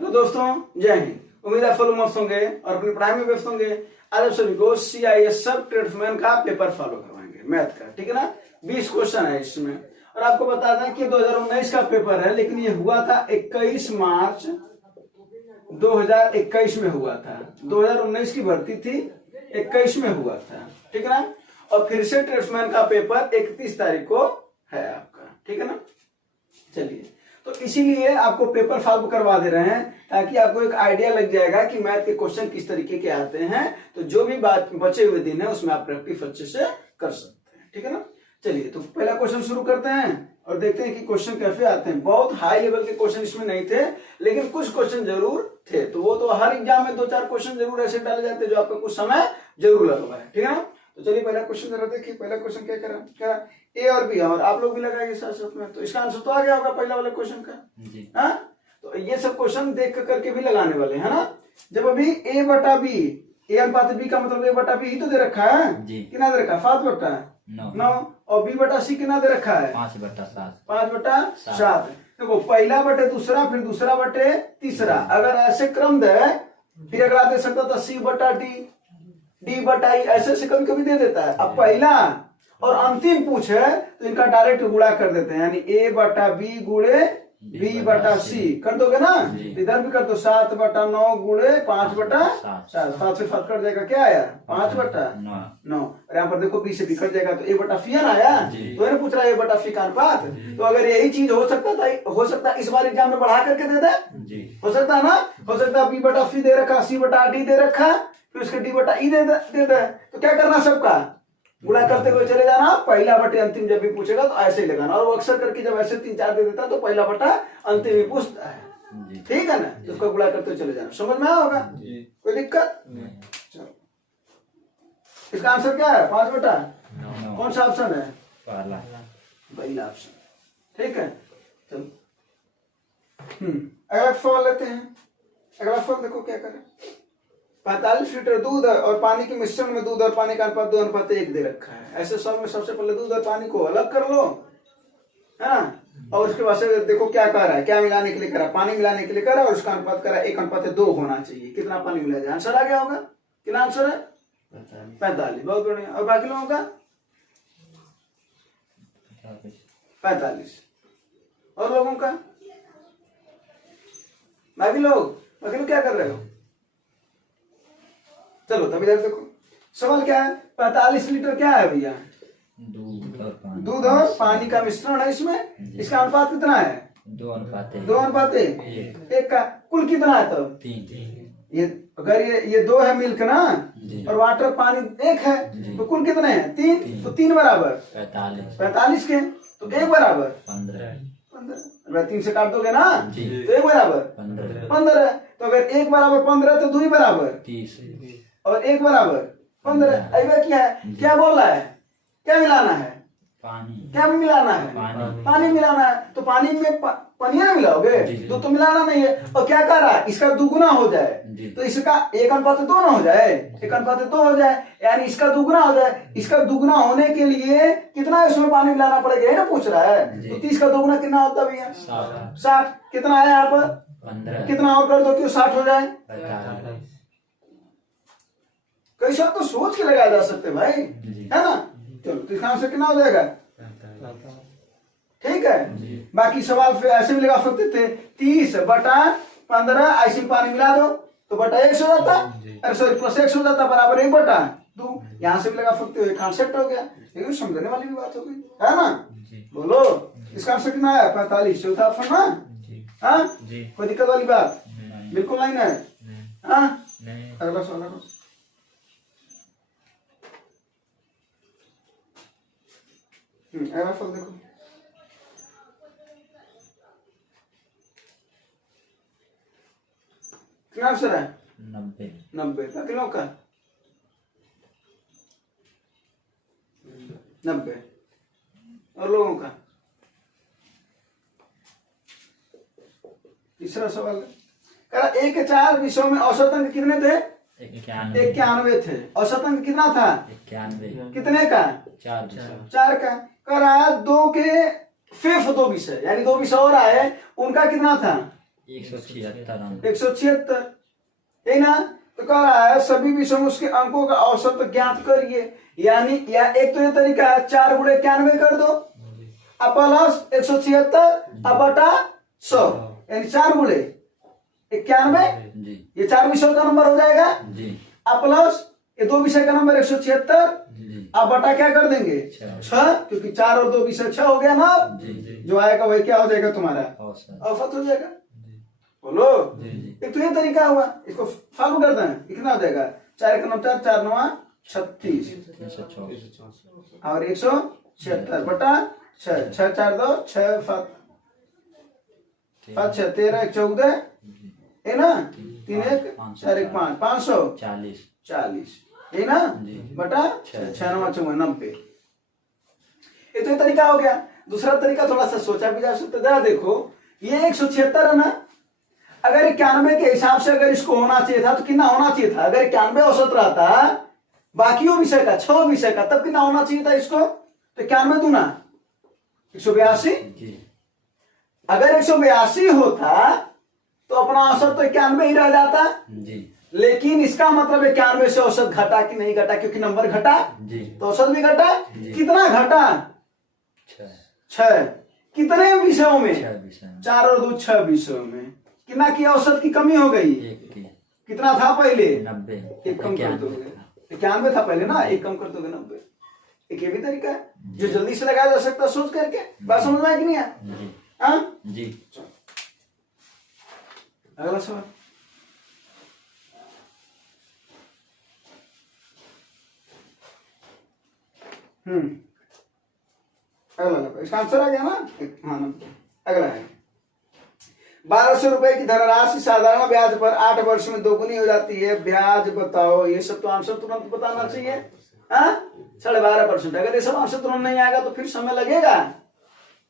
Hello दोस्तों, जय हिंद। उम्मीद है फॉलो मस्त होंगे और अपनी पढ़ाई में व्यस्त होंगे। आज आप सभी को CIS सब ट्रेड्समैन का पेपर फॉलो करवाएंगे मैथ का, ठीक है ना। 20 क्वेश्चन है इसमें और आपको बता दें कि 2019 का पेपर है, लेकिन ये हुआ था 21 मार्च 2021 में हुआ था। 2019 की भर्ती थी, 21 में हुआ था, ठीक है ना। और फिर से ट्रेड्समैन का पेपर 31 तारीख को है आपका, ठीक है ना। चलिए, तो इसीलिए आपको पेपर सॉल्व करवा दे रहे हैं ताकि आपको एक आइडिया लग जाएगा कि मैथ के क्वेश्चन किस तरीके के आते हैं। तो जो भी बात बचे हुए दिन है उसमें आप प्रैक्टिस अच्छे से कर सकते हैं, ठीक है ना। चलिए, तो पहला क्वेश्चन शुरू करते हैं और देखते हैं कि क्वेश्चन कैसे आते हैं। बहुत हाई लेवल के क्वेश्चन इसमें नहीं थे, लेकिन कुछ क्वेश्चन जरूर थे। तो वो तो हर एग्जाम में 2-4 क्वेश्चन जरूर ऐसे डाले जाते हैं जो आपको कुछ समय जरूर लगवा है, ठीक है ना। तो चलिए पहला क्वेश्चन जरा देखिए। पहला क्वेश्चन क्या करा ए और बी, और आप लोग भी लगाइए साथ साथ में। तो इसका आंसर तो आ गया होगा पहला वाले क्वेश्चन का। हाँ, तो ये सब क्वेश्चन देख करके भी लगाने वाले है ना। जब अभी ए बटा बी, ए अनुपात बी का मतलब ए बटा बी ही तो दे रखा है। कितना दे रखा है? 7 बटा 9। और बी बटा सी कितना दे रखा है? 5 बटा 7। 5 बटा 7। देखो, पहला बटे दूसरा, फिर दूसरा बटे तीसरा। अगर ऐसे क्रम दे, फिर अगला दे सकता था सी बटा डी बटा ई, ऐसे से कभी कभी दे देता है। अब पहला और अंतिम पूछे तो इनका डायरेक्ट गुणा कर देते हैं, यानी ए बटा बी गुणे बी बटा सी कर दोगे ना। इधर भी कर दो, 7 बटा 9 गुणे 5 बटा 7। 7 से 7 कट जाएगा, क्या आया? 5 बटा 9। और यहाँ पर देखो बी से बी कट जाएगा तो ए बटा सी आया। तो इन्हें पूछ रहा है ए बटा सी का अनुपात। तो अगर यही चीज हो सकता है इस बार एग्जाम में बढ़ा करके दे दे, हो सकता है ना। हो सकता है बी बटा सी दे रखा, सी बटा डी दे रखा, फिर उसके डी बटा ई दे दे। तो क्या करना, सबका गुणा करते हुए चले जाना। पहला बटे अंतिम जब भी पूछेगा तो ऐसे ही लगाना। और वो अक्सर करके जब ऐसे 3-4 दे देता तो पहला बटा अंतिम ही पूछता है, ठीक है ना। तो उसको गुणा करते हुए चले जाना। समझ में आया होगा? कोई दिक्कत? चलो, इसका आंसर क्या है? 5 बटा 9। कौन सा ऑप्शन है? पहला ऑप्शन, ठीक है। चलो, अगला सवाल लेते हैं। अगला सवाल देखो क्या करें। 45 लीटर दूध और पानी के मिश्रण में दूध और पानी का अनुपात 2:1 दे रखा है। ऐसे सब में सबसे पहले दूध और पानी को अलग कर लो, है ना। और उसके बाद से देखो क्या कह रहा है, क्या मिलाने के लिए कह रहा है? पानी मिलाने के लिए कह रहा है और उसका अनुपात कह रहा है 1:2 होना चाहिए। कितना पानी मिलाया जाए? आंसर आ गया होगा। कितना आंसर है? 45। बहुत बढ़िया। और बाकी लोगों का 45। और लोगों का बाकी लोग क्या कर रहे हो? चलो तभी इधर देखो, सवाल क्या है। 45 लीटर क्या है भैया? दूध और पानी का मिश्रण है इसमें। इसका अनुपात कितना है? 2:1 का। कुल कितना है तब? 3। ये अगर ये 2 है मिल्क ना, और वाटर पानी 1 है, तो कुल कितने हैं? 3। तो 3 बराबर 45 के, तो 1 बराबर 15। 3 से काट दोगे ना तो 1 बराबर 15 है। तो अगर 1 बराबर 15 तो 2 बराबर 30 और 1 बराबर 15। ऐसा क्या है? क्या बोल रहा है? क्या मिलाना है? पानी। क्या मिलाना है? पानी मिलाना है। तो पानी में पानी ना मिलाओगे तो मिलाना नहीं है। और क्या कर रहा है? इसका दुगुना हो जाए तो इसका 1:2 ना हो जाए, 1:2 हो जाए, यानी इसका दुगुना हो जाए। इसका दुगुना होने के लिए कितना इसमें पानी मिलाना पड़ेगा, ये ना पूछ रहा है। तो 30 का दुगुना कितना होता भैया? 60। कितना आया यहाँ पर? 15। कितना और कर दो क्यों 60 हो जाए? कई सब तो सोच के लगाया जा सकते भाई, है ना। चलो, तो इसका आंसर कितना हो जाएगा? ठीक है। बाकी सवाल फिर ऐसे भी लगा सकते थे। 30 बटा 15, ऐसे पानी मिला दो तो बटा 1 हो जाता, अरे सॉरी प्लस 1 हो जाता, बराबर 1/2। यहाँ से भी लगा सकते हो, कॉन्सेप्ट हो गया। लेकिन समझने वाली भी बात हो गई, है ना। बोलो, इसका आंसर कितना है? 45। चौथा ऑप्शन ना। हाँ, कोई दिक्कत वाली बात बिल्कुल नहीं है। हाँ, अगला सवाल देखो। कितना आंसर है? 90। किलो का 90। और लोगों का? तीसरा सवाल कह रहा 1 के 4 विषयों में औसत अंक कितने थे? 91 थे। औसत अंक कितना था? 91। कितने का? 4 का। कह रहा 2 के सिर्फ 2 विषय, यानी 2 विषय और आए, उनका कितना था? 176 176, है ना। तो कह रहा है सभी विषयों में उसके अंकों का औसत ज्ञात करिए, यानी या एक तो ये तरीका है 4 गुणे 91 कर दो प्लस 176 अब बटा 100, यानी 4 गुणे 91, ये 4 विषयों का नंबर हो जाएगा प्लस ये 2 विषय का नंबर 176 आप बटा क्या कर देंगे 6, क्योंकि 4 और 2 विषय 6 हो गया ना, जो आएगा वही क्या हो जाएगा तुम्हारा औसत हो जाएगा। बोलो, एक तो ये तरीका हुआ, इसको फॉलो करते हैं, कितना हो जाएगा 4 का 9 4 9 36 और 176 बटा 6, 6 4 2 6 5 6 13 14 है ना, 3 1 4 1 5 540 है ना, बटा 6 9 90। ये तो तरीका हो गया। दूसरा तरीका थोड़ा सा सोचा भी जा सकता है। देखो ये 176 है ना, अगर 91 के हिसाब से अगर इसको होना चाहिए था तो कितना होना चाहिए था, अगर 91 औसत रहता बाकियों विषय का 6 विषय का तब कितना होना चाहिए था इसको, तो 91 दूना 182, अगर 182 होता तो अपना औसत तो 91 ही रह जाता, लेकिन इसका मतलब 91 से औसत घटा कि नहीं घटा, क्योंकि नंबर घटा तो औसत भी घटा। कितना घटा 6, कितने विषयों में 4 और 2 6 विषयों में, कितना की औसत की कमी हो गई, कितना था पहले 90, एक कम कर दोगे 91 था पहले ना, एक कम कर दोगे 90। एक ये भी तरीका है जो जल्दी से लगाया जा सकता है सोच करके। बात समझ में आया कि नहीं आया? जी। अगला सवाल, अगला इसका आंसर आ गया ना। हाँ, अगला है 1200 रुपए की धनराशि साधारण ब्याज पर 8 वर्ष में दोगुनी हो जाती है, ब्याज बताओ। ये सब तो आंसर तुरंत बताना चाहिए, 12.5%। अगर ये सब आंसर तुरंत नहीं आएगा तो फिर समय लगेगा।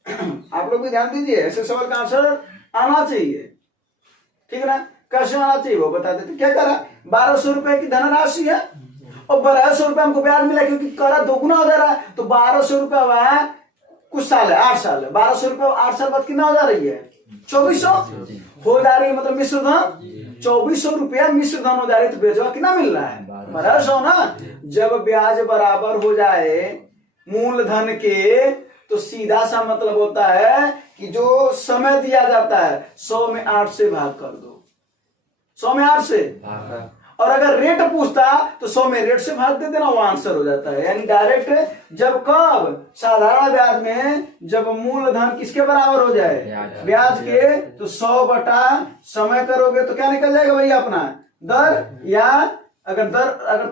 आप लोग भी ध्यान दीजिए, ऐसे सवाल का आंसर आना चाहिए, ठीक है ना। कैसे आना चाहिए वो बता देते। क्या करा, 1200 रुपए की धनराशि है और 1200 रुपए हमको ब्याज मिला, क्योंकि करा दोगुना हो जा रहा है। तो 1200 रुपए हुआ कुछ साल है, 8 साल है, 1200 रुपए 8 साल बाद कितना हो जा रही है 2400 हो जा रही है, मतलब मिश्र धन 2400 रुपया मिश्र धन हो जा रही है। तो ब्याज कितना मिल रहा है 1200 ना। जब ब्याज बराबर हो जाए मूलधन के तो सीधा सा मतलब होता है कि जो समय दिया जाता है 100 में 8 से भाग कर दो, 100 में 8 से, और अगर रेट पूछता तो 100 में रेट से भाग दे देना, वो आंसर हो जाता है। यानी डायरेक्ट जब कब साधारण ब्याज में जब मूलधन किसके बराबर हो जाए ब्याज के, तो 100 बटा समय करोगे तो क्या निकल जाएगा भैया अपना दर, या अगर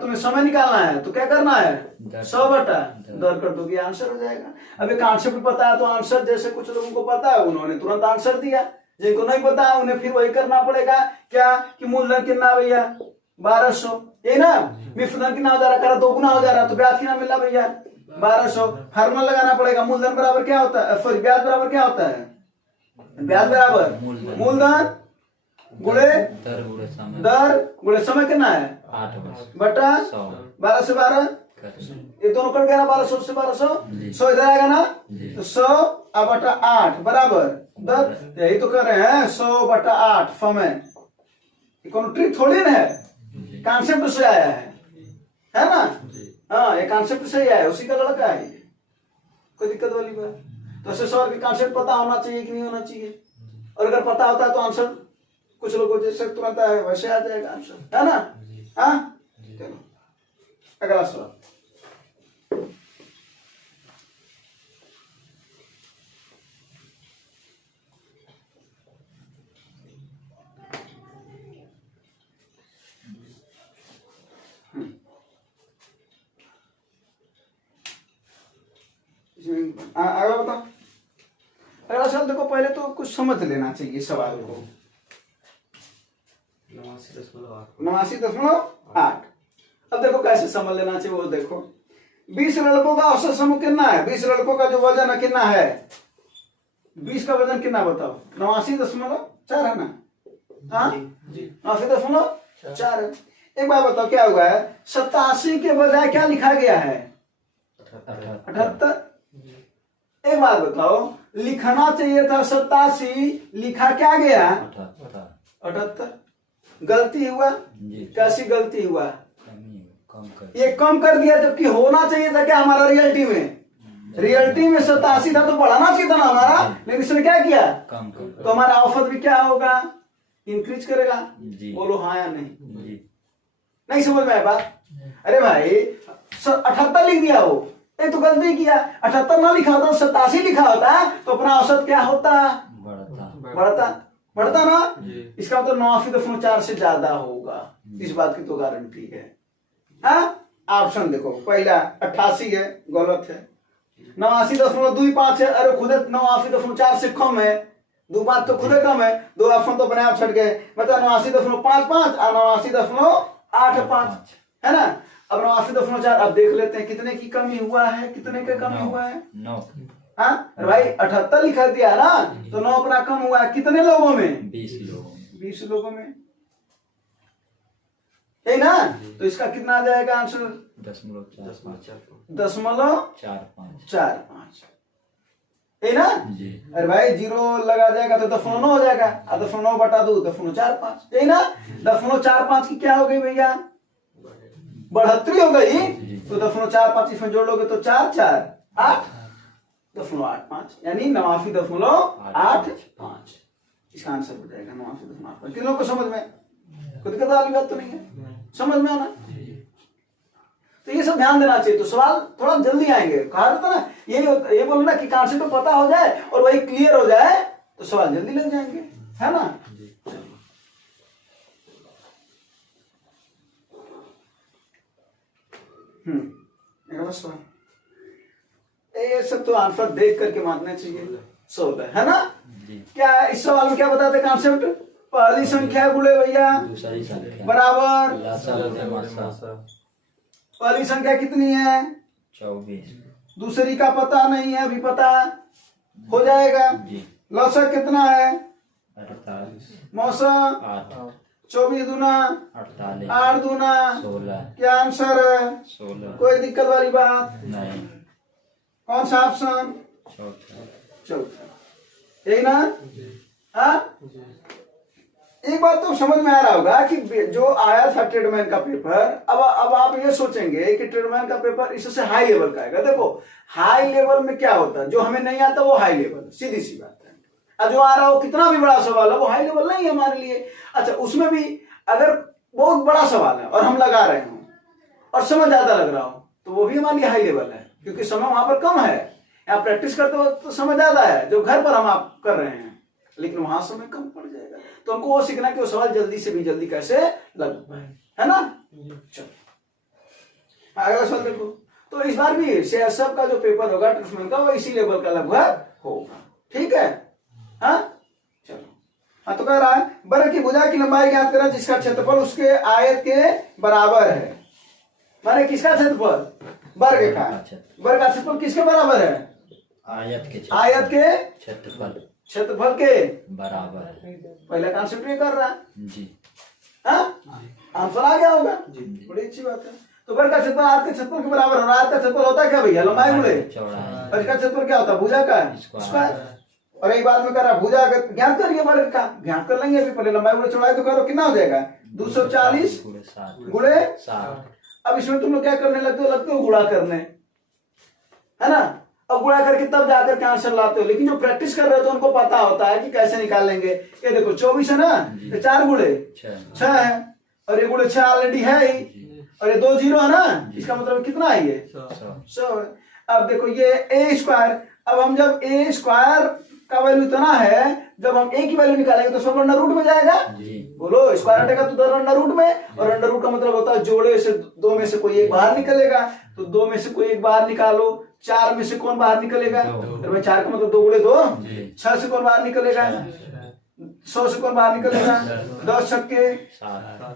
तुम्हें समय निकालना है तो क्या करना है 100 बटा दर कर दोगे, आंसर हो जाएगा। अब एक कॉन्सेप्ट पता है तो आंसर, जैसे कुछ लोगों को पता है उन्होंने तुरंत आंसर दिया, जिनको नहीं पता है उन्हें फिर वही करना पड़ेगा। क्या कि मूलधन कितना भैया 1200, ये ना, मिश्रधन कितना हो जा रहा, करा दोगुना हो जा रहा, तो ब्याज कितना मिल रहा भैया 1200। फार्मूला लगाना पड़ेगा, मूलधन बराबर क्या होता है, सॉरी ब्याज बराबर क्या होता है, ब्याज बराबर मूलधन गुणे दर गुणे समय कितना है 8 बटा 12 से 12, ये दोनों कट गया ना, 1200 से 1200, 100 इधर आएगा ना, तो 100 बटा 8 बराबर दर, यही तो कर रहे हैं 100 बटा 8 समय। कौन ट्रिक थोड़ी ना है, कॉन्सेप्ट से आया है ना। हाँ, ये कॉन्सेप्ट से ही आया है, उसी का लड़का है, कोई दिक्कत वाली बात। तो ऐसे सवाल के कॉन्सेप्ट पता होना चाहिए कि नहीं होना चाहिए, और अगर पता होता है तो आंसर कुछ लोगों जैसे तुरंत है वैसे आ जाएगा आंसर, है ना। हाँ, चलो अगला सवाल। अगला बताओ। अगला सवाल देखो, पहले तो कुछ समझ लेना चाहिए सवाल को। 89.8। अब देखो कैसे समझ लेना चाहिए वो देखो। 20 लड़कों का औसत समूह कितना है, 20 लड़कों का जो वजन है कितना है, 20 का वजन कितना बताओ 89.4 है ना। हाँ, 89.4 है। एक बार बताओ क्या हुआ है, 87 के बजाय क्या लिखा गया है 78। एक बात बताओ, लिखना चाहिए था 87, लिखा क्या गया 78। गलती हुआ जी। कैसी गलती हुआ, कम कर ये कम कर दिया, जबकि होना चाहिए था क्या हमारा रियलिटी में, रियलिटी में 87 था तो बढ़ाना चाहिए था ना हमारा, लेकिन इसने क्या किया कम कर तो हमारा औसत भी क्या होगा, इंक्रीज करेगा। जी। बोलो हाँ या नहीं, जी। नहीं समझ में आया बात। अरे भाई 78 लिख दिया वो, ये तो गलती किया, 78 ना लिखा होता 87 लिखा होता तो अपना औसत क्या होता, बढ़ता बढ़ता ना। इसका मतलब 89.4 से ज्यादा होगा, इस बात की तो गारंटी है। हाँ ऑप्शन देखो, पहला 88 है, गलत है। 89.25 है, अरे खुद 89.4 से कम है, दो बात तो खुद कम है, दो ऑप्शन तो अपने आप छट गए, मतलब 89.55 और 89.85 है ना। अब 89.4 अब देख लेते हैं कितने की कमी हुआ है, कितने का कमी हुआ है 9। हाँ अरे भाई 78 लिखा दिया ना, तो 9 अपना कम हुआ है, कितने लोगों में 20 लोगों 20 लोगों में, है ना। तो इसका कितना आ जाएगा आंसर, 0.45 है ना। जी। अरे भाई 0 लगा जाएगा तो 0.9 हो जाएगा, 0.9 बटा 2 0.45 है ना। 0.45 की क्या हो गई भैया, बढ़ोतरी हो गई, तो 0.45 इसमें जोड़ लोगे तो 4 4 8 0.85 यानी 89.85। इसका आंसर हो जाएगा 89.85। किन लोगों को समझ में, कोई दिक्कत वाली बात तो नहीं है, समझ में आना। तो ये सब ध्यान देना चाहिए, तो सवाल थोड़ा जल्दी आएंगे। कहा जाता ना, ये बोलो ना कि कॉन्सेप्ट तो पता हो जाए और वही क्लियर हो जाए तो सवाल जल्दी लग जाएंगे, है ना। सवाल ये सब तो आंसर देख करके मानना चाहिए, 16 है ना। क्या इस सवाल में क्या बताते कॉन्सेप्ट, पहली संख्या गुणे भैया दूसरी संख्या बराबर, पहली संख्या कितनी है 24, दूसरी का पता नहीं है, अभी पता हो जाएगा। लौसक कितना है 48, मौसम 8, 24 दूना 48, 8 दूना 16, क्या आंसर है, 16 कोई दिक्कत वाली बात, नहीं, कौन सा ऑप्शन चौथा, यही ना। हाँ एक बात तो समझ में आ रहा होगा कि जो आया था ट्रेडमैन का पेपर, अब आप ये सोचेंगे कि ट्रेडमैन का पेपर इससे हाई लेवल का आएगा। देखो हाई लेवल में क्या होता है, जो हमें नहीं आता वो हाई लेवल, सीधी सी बात है। अब जो आ रहा हो कितना भी बड़ा सवाल है वो हाई लेवल नहीं है हमारे लिए। अच्छा उसमें भी अगर बहुत बड़ा सवाल है और हम लगा रहे हो और समय ज्यादा लग रहा हो तो वो भी हमारे लिए हाई लेवल है, क्योंकि समय वहां पर कम है। यहाँ प्रैक्टिस करते हो तो समय ज्यादा है, जो घर पर हम आप कर रहे हैं, लेकिन वहां समय कम पड़ जाएगा। तो हमको वो सीखना कि वो सवाल जल्दी से भी जल्दी कैसे लग पाए, है ना। चलो अगला सवाल देखो। तो इस बार भी सीएसएफ का जो पेपर होगा ट्रिफ्मैन का वो इसी लेवल का लगभग होगा, ठीक है। हाँ चलो, हाँ तो कह रहा है वर्ग की भुजा की लंबाई ज्ञात करें जिसका क्षेत्रफल उसके आयत के बराबर है। माने किसका क्षेत्रफल, वर्ग का, वर्ग का क्षेत्रफल किसके बराबर है, आयत के क्षेत्रफल के बराबर। पहला कॉन्सेप्ट ये कर रहा है जी, आंसर आ गया होगा, बड़ी अच्छी बात है। तो वर्ग का क्षेत्रफल आयत के क्षेत्रफल के बराबर है। आयत का क्षेत्रफल होता है क्या भैया, लंबाई गुणे वर्ग का क्षेत्रफल क्या होता है, भुजा का स्क्वायर। और एक बात में कर रहा भुजा ज्ञात करिए, वर्ग का ज्ञात कर लेंगे अभी, पहले लंबाई गुणे चौड़ाई तो करो, कितना हो जाएगा 240 गुणे 60। अब इसमें तुम लोग क्या करने लगते हो गुणा करने, है ना। अब गुणा करके तब जाकर के आंसर लाते हो, लेकिन जो प्रैक्टिस कर रहे हो तो उनको पता होता है कि कैसे निकाल लेंगे। ये देखो 24 है ना, ये 4 गुणे 6 है, और ये गुणे 6 ऑलरेडी है ही, और ये 2 0 है ना, इसका मतलब कितना है ये 100 है। अब देखो ये ए स्क्वायर, अब हम जब ए स्क्वायर का वैल्यू इतना है, जब हम ए की वैल्यू निकालेंगे तो सब अंडर रूट में जाएगा। बोलो स्क्वायर हटेगा तो अंडर रूट में, और अंडर रूट का मतलब होता है जोड़े से दो में से कोई एक बाहर निकलेगा, तो 2 में से कोई एक बाहर निकालो, 4 में से कौन बाहर निकलेगा, तो भाई 4 का मतलब 2 गुणे 2, 6 से कौन बाहर निकलेगा, 100 से कौन बाहर निकलेगा, 10 छक्के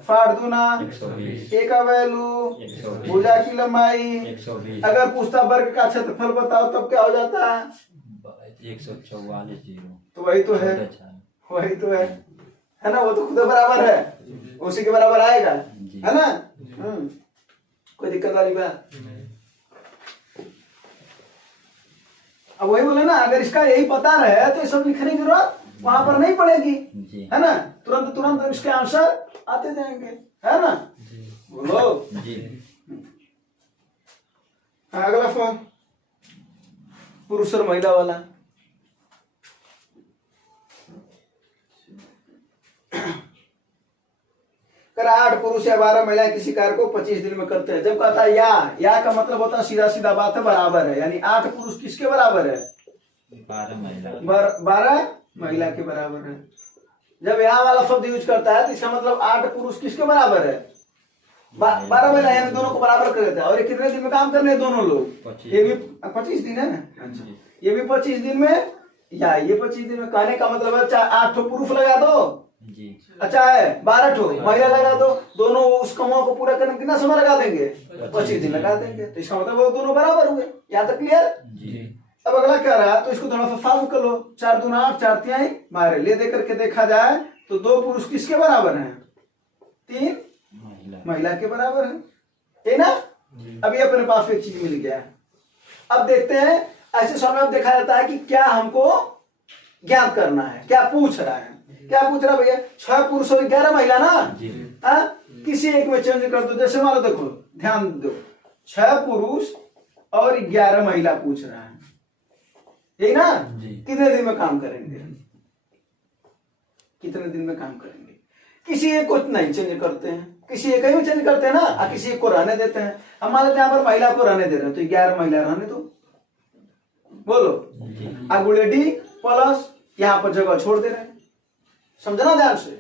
60 दूना 1 का वैल्यू, भुजा की लंबाई। अगर पूछता वर्ग का क्षेत्रफल बताओ तब क्या हो जाता है 144, तो वही तो है, वही तो है ना, वो तो खुद बराबर है, उसी के बराबर आएगा, है ना। कोई दिक्कत वाली बात, अब वही बोले ना, अगर इसका यही पता रहे तो ये सब लिखने की जरूरत वहां पर नहीं पड़ेगी, जी है ना। तुरंत तुरंत इसके आंसर आते जाएंगे, है ना। बोलो जी। अगला फोन पुरुष और महिला वाला। कर 8 पुरुष या 12 महिलाएं किसी कार्य को 25 दिन में करते हैं। जब कहता है या का मतलब होता है सीधा सीधा बात है, बराबर है, यानी 8 पुरुष किसके बराबर है? 12 महिला 12 महिला के बराबर है। जब यहाँ वाला शब्द यूज करता है तो इसका मतलब 8 पुरुष किसके बराबर है? 12 महिला, यानी दोनों को बराबर कर देता है। और ये कितने दिन में काम कर रहे हैं दोनों लोग? ये भी 25 दिन है ना। अच्छा, ये भी 25 दिन में, या ये 25 दिन में। कहने का मतलब है 8 पुरुष लगा दो जी। अच्छा है, 12 महिला लगा दो, दोनों उस कमाओ को पूरा करने में कितना समय लगा देंगे? 25 दिन लगा देंगे। तो इसका मतलब वो दोनों बराबर हुए। यहाँ तक क्लियर? जी। अब अगला क्या रहा, तो इसको थोड़ा सा सॉल्व कर लो। 4 दूना 8, 4 तिहाई 12 ले दे करके देखा जाए तो 2 पुरुष किसके बराबर हैं? 3 महिला के बराबर है ना। अभी अपने पास एक चीज मिल गया। अब देखते हैं, ऐसे समय अब देखा जाता है कि क्या हमको ज्ञात करना है, क्या पूछ रहा है। क्या पूछ रहा है भैया? 6 पुरुष और 11 महिला ना। किसी एक में चेंज कर दो। जैसे मान लो, देखो ध्यान दो, 6 पुरुष और 11 महिला पूछ रहा है, यही ना। कितने दिन में काम करेंगे? कितने दिन में काम करेंगे? किसी एक को नहीं चेंज करते हैं, किसी एक में चेंज करते हैं ना, और किसी एक को रहने देते हैं। हम मान लेते हैं यहाँ पर महिला को रहने दे रहे हैं, तो 11 महिला रहने दो। बोलो, अगुड़े डी प्लस यहाँ पर जगह छोड़ दे रहे हैं। समझना ध्यान से।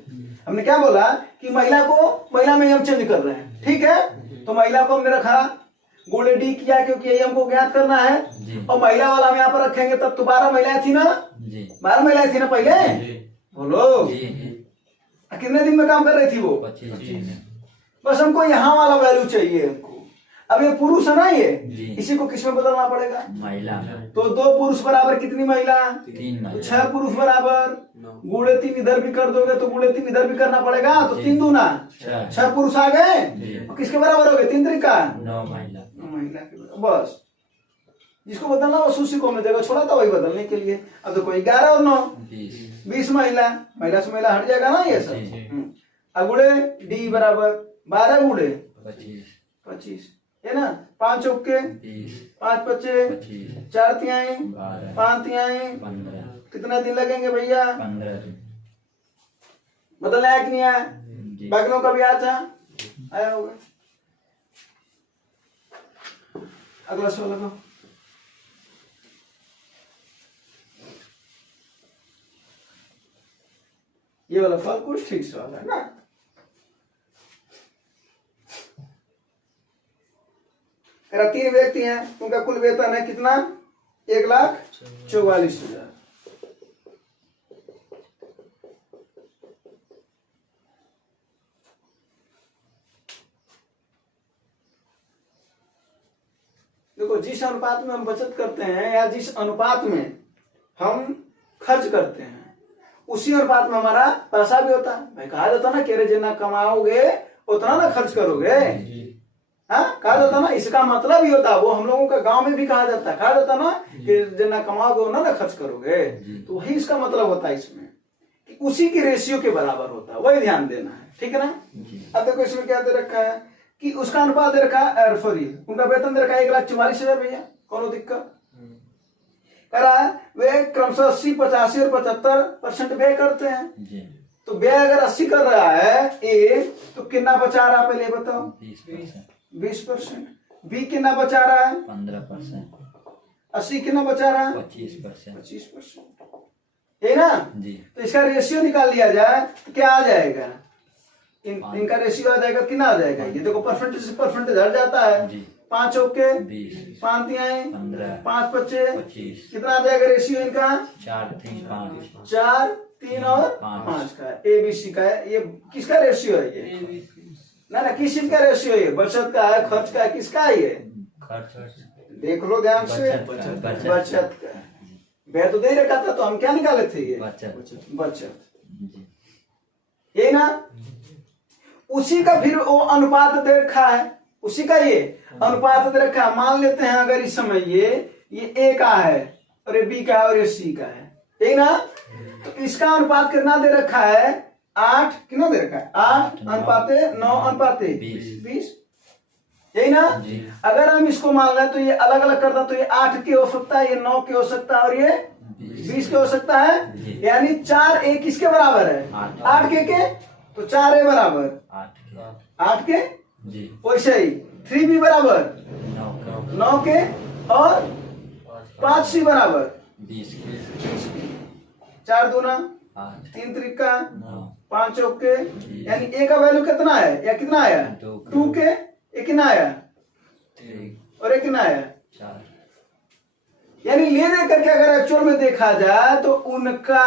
हमने क्या बोला कि महिला में हम चेंज कर रहे हैं, ठीक है। तो महिला को हमने रखा गुड़े डी किया, क्योंकि यही हमको ज्ञात करना है। और महिला वाला हम यहाँ पर रखेंगे, तब तो 12 महिलाएं थी ना। 12 महिलाएं थी ना पहले। बोलो, कितने दिन में काम कर रही थी वो? 25 दिन। बस हमको यहाँ वाला वैल्यू चाहिए हमको। अब ये पुरुष है ना, ये इसी को किस में बदलना पड़ेगा? महिला। तो 2 पुरुष बराबर कितनी महिला? 3 महिला। 6 6 पुरुष बराबर गुड़े 3 इधर भी कर दोगे तो गुड़े 3 इधर भी करना पड़ेगा, तो 3 दूना 6 पुरुष आ गए। किसके बराबर हो गए? 3 त्रिका 9 महिला। 9 महिला के बराबर। बस जिसको बदलना वो उसी को हमने जगह छोड़ा था वही बदलने के लिए। अब देखो 11 और 9 20 महिला, महिला से महिला हट जाएगा ना ये सब। अगुड़े डी बराबर 12 गुड़े 25 है ना। 5 चौके 5 पच्चे 4 तिहाई 5 तिहाई 15। कितना दिन लगेंगे भैया? 15 दिन। बदलना है कि नहीं आया? बाकियों का भी आया होगा। अगला सवाल लगाओ। ये वाला सवाल कुछ ठीक सवाल है ना। मेरा 3 व्यक्ति हैं, उनका कुल वेतन है कितना? 1,44,000। देखो, जिस अनुपात में हम बचत करते हैं या जिस अनुपात में हम खर्च करते हैं उसी अनुपात में हमारा पैसा भी होता है। भाई कहा जाता ना, केरे जितना कमाओगे उतना ना खर्च करोगे। हाँ, कहा जाता ना, इसका मतलब ही होता है। वो हम लोगों का गांव में भी कहा जाता ना कि जितना कमाओगे उतना ना खर्च करोगे। तो वही इसका मतलब होता है इसमें कि उसी की रेशियो के बराबर होता है, वही ध्यान देना है, ठीक है ना। अब देखो इसमें क्या दे रखा है कि उसका अनुपात दे रखा है, सॉरी उनका वेतन दे रखा है 1,44,000 भैया। कौन दिक्कत करा है? वे क्रमशः 80, 85 और 75% व्यय करते हैं। तो व्यय अगर 80 कर रहा है ए, तो कितना बचा रहा है पहले बताओ? 20%। बी कितना बचा रहा है? 15%। 80 कितना बचा रहा है? 25%। है ना जी। तो इसका रेशियो निकाल लिया जाए तो क्या आ जाएगा? इनका रेशियो आ जाएगा, कितना आ जाएगा? ये देखो परसेंटेज से परसेंटेज हट जाता है। 5 चौके 5 तिहाई 5 पच्चे 25। कितना आ जाएगा रेशियो इनका? 4 3 और 5 का ABC का है। ये किसका रेशियो है? ये ना किस चीज का रेशियो है? बचत का है, खर्च का है, किसका है ये? देख लो ध्यान से, बचत का। व्यय तो दे रखा था, तो हम क्या निकाले थे? ये बचत। ये ना उसी का फिर वो अनुपात दे रखा है, उसी का ये अनुपात दे रखा है। मान लेते हैं अगर इस समय ये A का है और ये बी का है और ये सी का है, यही ना। तो इसका अनुपात कितना दे रखा है 8, कितना दे रखा है 8 अनुपाते 9 अनुपाते 20, यही ना। अगर हम इसको मान लें तो ये अलग अलग करता तो ये 8 के हो सकता है, ये 9 के हो सकता है और ये 20 के हो सकता है। यानी 4 एक किसके बराबर है 8 के तो 4 ए बराबर 8 के। वैसे ही 3b बराबर 9 के और 5c बराबर 20 के। 4 दूना 3 त्रिका 5 चौके, यानी ए का वैल्यू कितना है या कितना आया 2 के, ये कितना आया और ये कितना आया 4। यानी ले दे करके अगर एक्चुअल में देखा जाए तो उनका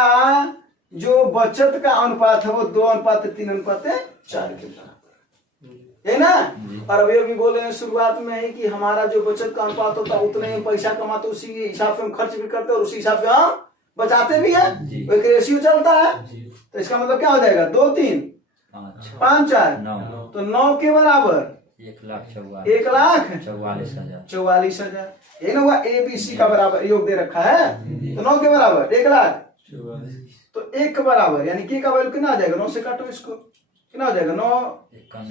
जो बचत का अनुपात है वो 2:3:4 के था, है ना। और अभी बोले हैं शुरुआत में ही कि हमारा जो बचत का अनुपात होता है उतने ही पैसा कमाते, उसी हिसाब से हम खर्च भी करते हैं और उसी हिसाब से हम बचाते भी हैं, एक रेशियो चलता है। तो इसका मतलब क्या हो जाएगा 2 3 5 4 तो 9 के बराबर 1,44,000, ये ना हुआ। ABC का बराबर योग दे रखा है तो 9 के बराबर 1,44,000 तो 1 के बराबर यानी के का वैल्यू कितना आ जाएगा 9 से काटो इसको, कितना हो जाएगा 9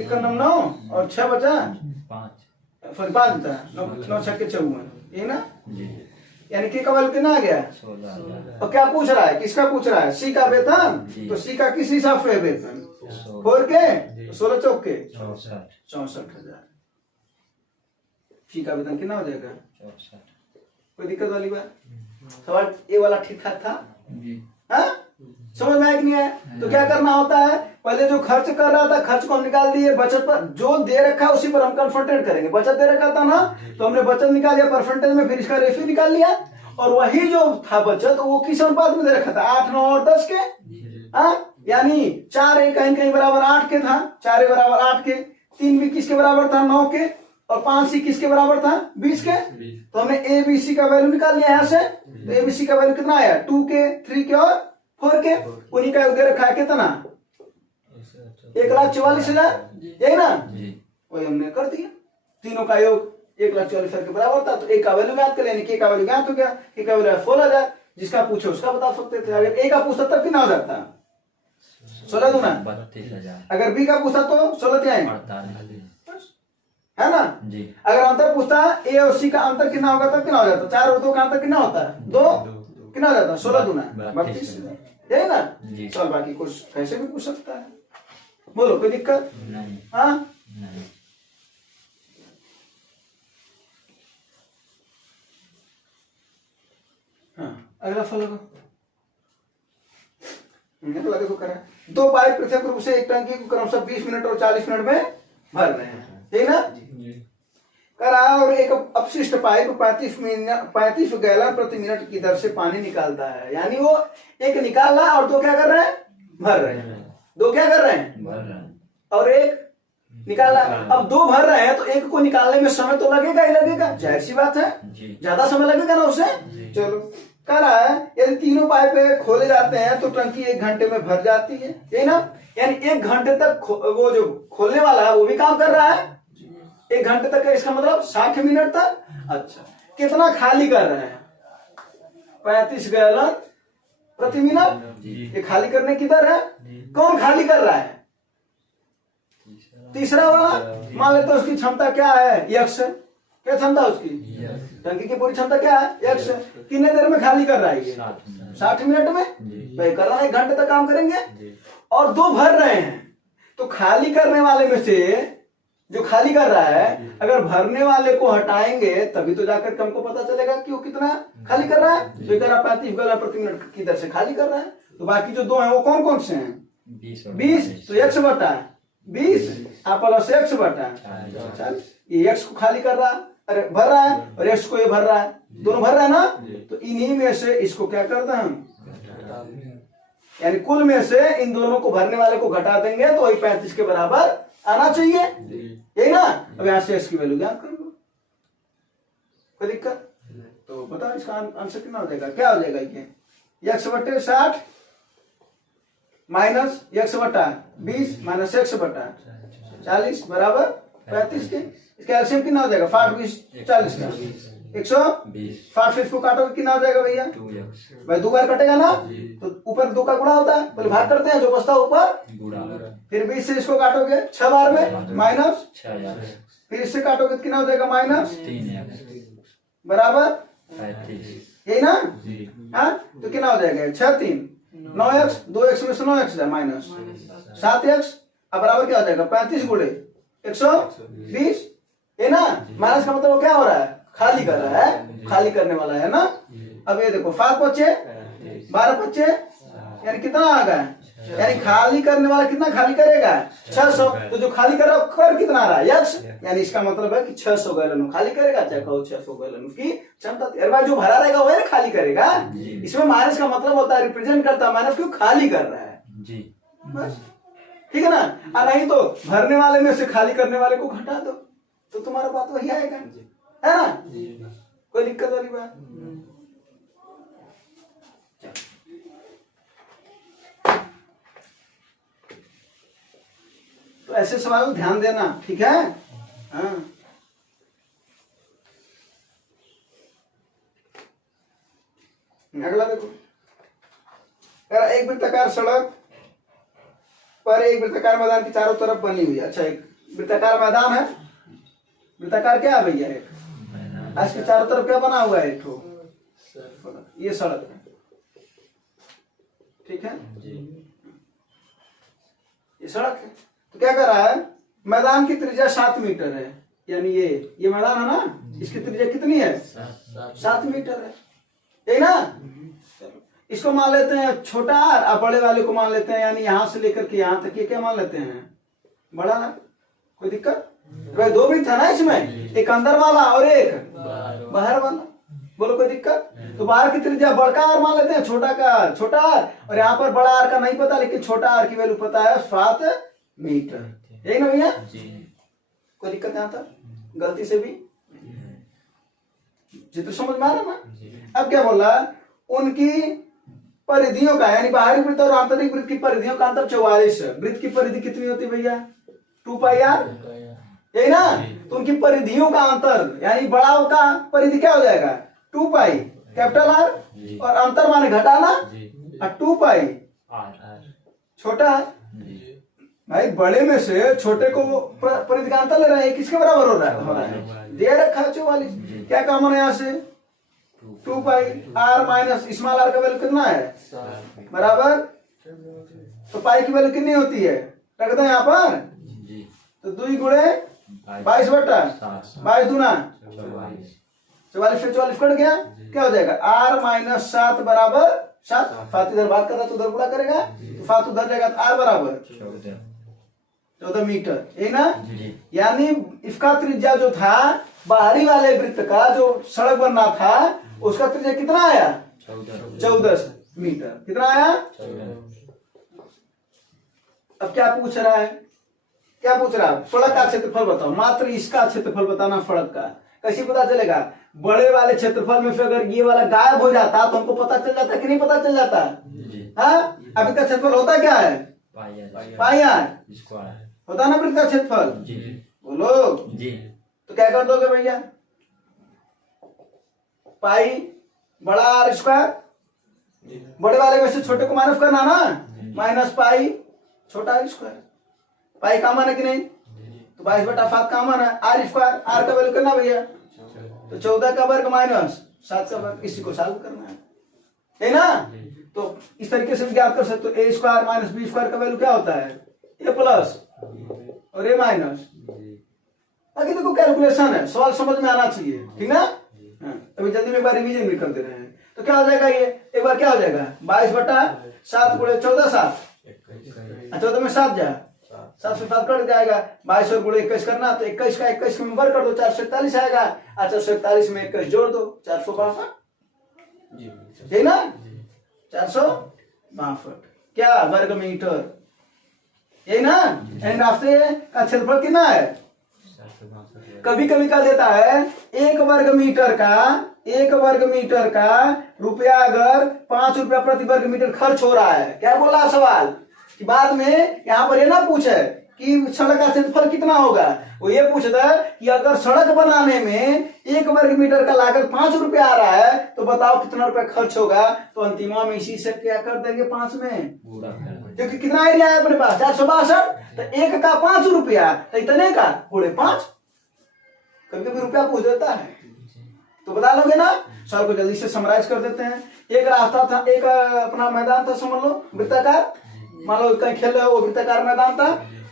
1 9 और 6 बचा 5 बचा 9 6 के 54, ये ना। यानी के का वैल्यू कितना आ गया 16,000। और क्या पूछ रहा है, किसका पूछ रहा है सी का वेतन, तो सी का किस हिसाब से वेतन 4 के तो 16 चौके 64,000। सी का वेतन कितना हो जाएगा 64। कोई दिक्कत वाली बात, सवाल ये वाला ठीक ठाक था, हाँ समझ में आया कि नहीं आया। तो क्या करना होता है, पहले जो खर्च कर रहा था खर्च को हम निकाल दिए, बचत पर जो दे रखा है उसी पर हम कन्फ्रंटेट करेंगे। बचत दे रखा था ना तो हमने बचत निकाल लिया परसेंटेज में, फिर इसका रेशियो निकाल लिया और वही जो था बचत वो किस अनुपात में दे रखा था 8 9 और 10 के, हाँ। यानी 4 ए कहीं कहीं बराबर 8 के था, 4 ए बराबर 8 के, 3 भी किसके बराबर था 9 के और 5 किसके बराबर था 20 के। तो हमने ABC का वैल्यू निकाल लिया यहाँ से, तो ABC का वैल्यू कितना आया 2 के 3 के और 4 के, उन्हीं का दे रखा है कितना 1,44,000, यही ना। वही हमने कर दिया, तीनों का योग 1,44,000 के बराबर था। तो एक का वैल्यू ज्ञात कर लेने, के का वैल्यू ज्ञात हो गया, के का वैल्यू 16,000, जिसका पूछे उसका बता सकते थे। अगर ए का पूछता तब कितना हो जाता 16 दूना 32,000, अगर बी का पूछता तो 16 क्या है ना जी। अगर अंतर पूछता ए और सी का अंतर कितना होगा तब कितना हो जाता 4 और 2 का अंतर कितना होता है 2, कितना हो जाता 16 दूना 32,000, यही ना। चल बाकी कुछ कैसे भी पूछ सकता है, बोलो कोई दिक्कत नहीं, हाँ नहीं। हाँ अगला फल देखो करा 2 पाइप पृथक रूप से एक टंकी को क्रमशः 20 मिनट और 40 मिनट में भर रहे हैं, ठीक ना। करा और एक अपशिष्ट पाइप 35 गैलन प्रति मिनट की दर से पानी निकालता है। यानी वो एक निकाल रहा है और 2 क्या कर रहे हैं भर रहे हैं, 2 क्या कर रहे हैं भर रहे हैं और 1 निकाल रहा है। अब 2 भर रहे हैं तो 1 को निकालने में समय तो लगेगा ही लगेगा, जाहिर सी बात है, ज्यादा समय लगेगा ना उसे। चलो कह रहा है यदि तीनों पाइप खोले जाते हैं तो टंकी 1 घंटे में भर जाती है, यही ना। यानी 1 घंटे तक वो जो खोलने वाला है वो भी काम कर रहा है 1 घंटे तक है, इसका मतलब 60 मिनट तक। अच्छा कितना खाली कर रहे हैं 35 गैलन प्रति मिनट, ये खाली करने की दर है। कौन खाली कर रहा है तीसरा वाला। मान लेते उसकी क्षमता क्या है x, क्या क्षमता उसकी टंकी की पूरी क्षमता क्या है x, कितने देर में खाली कर रहा है ये 60 मिनट में, तो कर रहा है 1 घंटे तक काम करेंगे और 2 भर रहे हैं। तो खाली करने वाले में से जो खाली कर रहा है अगर भरने वाले को हटाएंगे तभी तो जाकर हमको पता चलेगा कि वो कितना खाली कर रहा है। तो इधर 35 गैलन प्रति मिनट की दर से खाली कर रहा है। तो बाकी जो 2 हैं वो कौन कौन से हैं 20, तो x बटा 20 प्लस x बटा 40, ये x को खाली कर रहा है, अरे भर रहा है और x को ये भर रहा है, दोनों भर रहा है ना। तो इन्हीं में से इसको क्या करते हैं हम, यानी कुल में से इन दोनों को भरने वाले को घटा देंगे तो वही 35 के बराबर आना चाहिए, यही ना। अब यहां से इसकी वैल्यू ज्ञात कर लो, कोई दिक्कत। तो बताओ इसका आंसर कितना हो जाएगा, क्या हो जाएगा ये x बटे 60 माइनस x बटा 20 माइनस x बटा 40 बराबर 35 के। इसका एलसीएम कितना हो जाएगा 5 20 40 का 120 60 से इसको काटोगे कितना हो जाएगा भैया? 2x भाई 2 बार कटेगा ना, तो ऊपर 2 का गुणा होता है, पहले भाग करते हैं, जो बचता है ऊपर, गुणा फिर 20 से इसको काटोगे 6 बार में माइनस, 6x फिर इससे काटोगे तो कितना हो जाएगा? माइनस 3x बराबर 35 यही ना? हाँ, तो कितना हो जाएगा? 6 3 9x, 2x में से 9x जाए माइनस 7x, अब बराबर क्या हो जाएगा? 35 गुणे 120, है ना? माइनस का मतलब वो क्या हो रहा है? खाली कर रहा है, खाली करने वाला है ना। अब ये देखो 5 बचे 12 बचे, यानी कितना आ गया? यानी खाली करने वाला कितना खाली करेगा? 600। तो जो खाली कर रहा है कर कितना आ रहा है? यक्स, यानी इसका मतलब है कि 600 गैलन खाली करेगा, चाहे कहो 600 गैलन की क्षमता। अरे भाई जो भरा रहेगा वही खाली करेगा, इसमें माइनस का मतलब होता है रिप्रेजेंट करता है माइनस क्यों खाली कर रहा है जी, बस, ठीक है ना। और नहीं तो भरने वाले में से खाली करने वाले को घटा दो तो तुम्हारा बात वही आएगा, है ना? कोई दिक्कत वाली बात? तो ऐसे सवाल को ध्यान देना, ठीक है? हाँ, अगला देखो, एक वृत्ताकार सड़क पर एक वृत्ताकार मैदान की चारों तरफ बनी हुई है। अच्छा, एक वृत्ताकार मैदान है, वृत्ताकार क्या है भैया? एक इसके चारों तरफ क्या बना हुआ है? एक ठो ये सड़क है, ठीक है? ये सड़क है, तो क्या कर रहा है? मैदान की त्रिज्या 7 मीटर है, यानी ये मैदान है ना, इसकी त्रिज्या कितनी है? 7 मीटर है, यही ना? इसको मान लेते हैं छोटा आर, और बड़े वाले को मान लेते हैं, यानी यहां से लेकर के यहां तक ये क्या मान लेते हैं? बड़ा ना। कोई दिक्कत? भाई 2 वृत्त है ना इसमें, एक अंदर वाला और एक बाहर वाला, बोलो कोई दिक्कत? तो बाहर की त्रिज्या बड़का आर मान लेते हैं, छोटा का छोटा आर, और यहाँ पर बड़ा आर का नहीं पता, लेकिन छोटा आर की वैल्यू पता है 7 मीटर, यही ना भैया? कोई दिक्कत यहाँ तक? गलती से भी चित्र समझ में आ रहा ना? अब क्या बोला? उनकी परिधियों का, यानी बाहरी वृत्त और आंतरिक वृत्त की परिधियों का अंतर 44 है। वृत्त की परिधि कितनी होती है भैया? 2 पाई आर, यही ना? तो उनकी परिधियों का अंतर, यानी बड़ा का परिधि क्या हो जाएगा? 2 पाई कैपिटल आर, और अंतर माने घटाना, और 2 पाई छोटा है। भाई बड़े में से छोटे को परिधि का अंतर ले रहे हैं, किसके बराबर हो रहा है? दे रखा है 44। क्या कॉमन है यहाँ से? 2 पाई आर माइनस स्मॉल आर का वैल्यू कितना है? बराबर, तो पाई की वैल्यू कितनी होती है? रख दो यहाँ पर, तो 2 गुणे 22 बटा 22 दूना 44 से 44 कट गया, क्या हो जाएगा? आर माइनस 7 बराबर 7। 7 इधर भाग कर रहा तो उधर गुणा करेगा, तो 7 उधर जाएगा, तो आर बराबर 14 मीटर, यही ना? यानी इसका त्रिज्या जो था बाहरी वाले वृत्त का, जो सड़क बनना था, उसका त्रिज्या कितना आया? 14 मीटर। कितना आया? अब क्या पूछ रहा है? क्या पूछ रहा है? फलक का क्षेत्रफल बताओ, मात्र इसका क्षेत्रफल बताना फलक का। कैसे पता चलेगा? बड़े वाले क्षेत्रफल में से अगर ये वाला गायब हो जाता तो हमको पता चल जाता कि नहीं पता चल जाता? हाँ, अभी का क्षेत्रफल होता क्या है? पाई आर होता ना वृत्त का क्षेत्रफल? बोलो जी। तो क्या कर दोगे भैया? पाई बड़ा आर स्क्वायर, बड़े वाले में से छोटे को माइनस करना ना, माइनस पाई छोटा आर स्क्वायर। पाई कॉमन है कि नहीं? तो 22 बटा 7 कॉमन है, आर स्क्वायर, आर का वैल्यू करना भैया, तो 14 का वर्ग माइनस 7 का वर्ग, इसी को सॉल्व करना है ना? तो इस तरीके से ज्ञात कर सकते हो। ए स्क्वायर माइनस बी स्क्वायर का वैल्यू क्या होता है? ए प्लस और ए माइनस। बाकी देखो कैलकुलेशन है, सवाल समझ में आना चाहिए, ठीक ना? अभी जल्दी में एक बार रिवीजन भी कर दे रहे हैं। तो क्या हो जाएगा? ये एक बार क्या हो जाएगा? 22 बटा 7 गुणे 14 7, 14 में 7 जाए, 7 से 7 कट जाएगा, 22 और गुणे 21 करना, तो 21 का 21 में वर्ग कर दो, 441 आएगा। 441 में 21 जोड़ दो, 462, ठीक ना? 462 क्या वर्ग मीटर, यही ना? एंड रास्ते का क्षेत्रफल कितना है? कभी कभी क्या देता है? 1 वर्ग मीटर का रुपया अगर 5 रुपया प्रति वर्ग मीटर खर्च हो रहा है, क्या बोल रहा है सवाल? कि बाद में यहाँ पर ये ना पूछे कि सड़क का क्षेत्रफल कितना होगा। वो ये पूछता है कि अगर सड़क बनाने में 1 वर्ग मीटर का लागत 5 रुपया आ रहा है तो बताओ कितना रुपया खर्च होगा। तो अंतिमा में इसी से क्या कर देंगे 5 में, पूरा कर क्योंकि कितना एरिया है अपने पास 462, तो 1 का 5 रुपया, तो इतने का गुणे 5। कभी कभी रुपया पूछ देता है तो बता लोगे ना। सर को जल्दी से समराइज कर देते हैं। एक रास्ता था, एक अपना मैदान था, समझ लो वृत्ताकार, मान लो कहीं खेल रहे हो, वो वृत्ताकार मैदान था,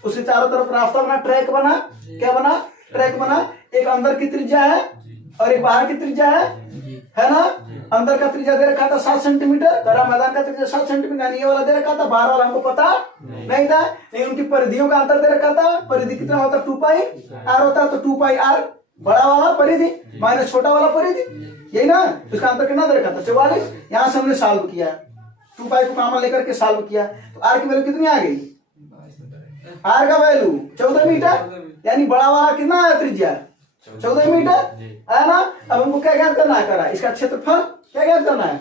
उसके चारों तरफ रास्ता बना, ट्रैक बना, क्या बना, ट्रैक बना। एक अंदर की त्रिज्या है और एक बाहर की त्रिज्या है ना। अंदर का त्रिज्या दे रखा था 7 सेंटीमीटर, सारा मैदान का त्रिज्या 7 सेंटीमीटर, ये वाला दे रखा था, बाहर वाला हमको पता नहीं था, लेकिन उनकी परिधियों का अंतर दे रखा था। परिधि कितना होता, 2 पाई आर होता, तो 2 पाई आर बड़ा वाला परिधि माइनस छोटा वाला परिधि, यही ना। उसका अंतर कितना दे रखा था 44। यहां से हमने सॉल्व किया, 2 पाई को कॉमन लेकर के सॉल्व किया, तो आर की वैल्यू कितनी आ गई, आर का वैल्यू 14 मीटर, यानी बड़ा वाला कितना है त्रिज्या 14 मीटर आया ना। अब हमको क्या ज्ञात करना है, करा इसका क्षेत्रफल क्या ज्ञात करना है।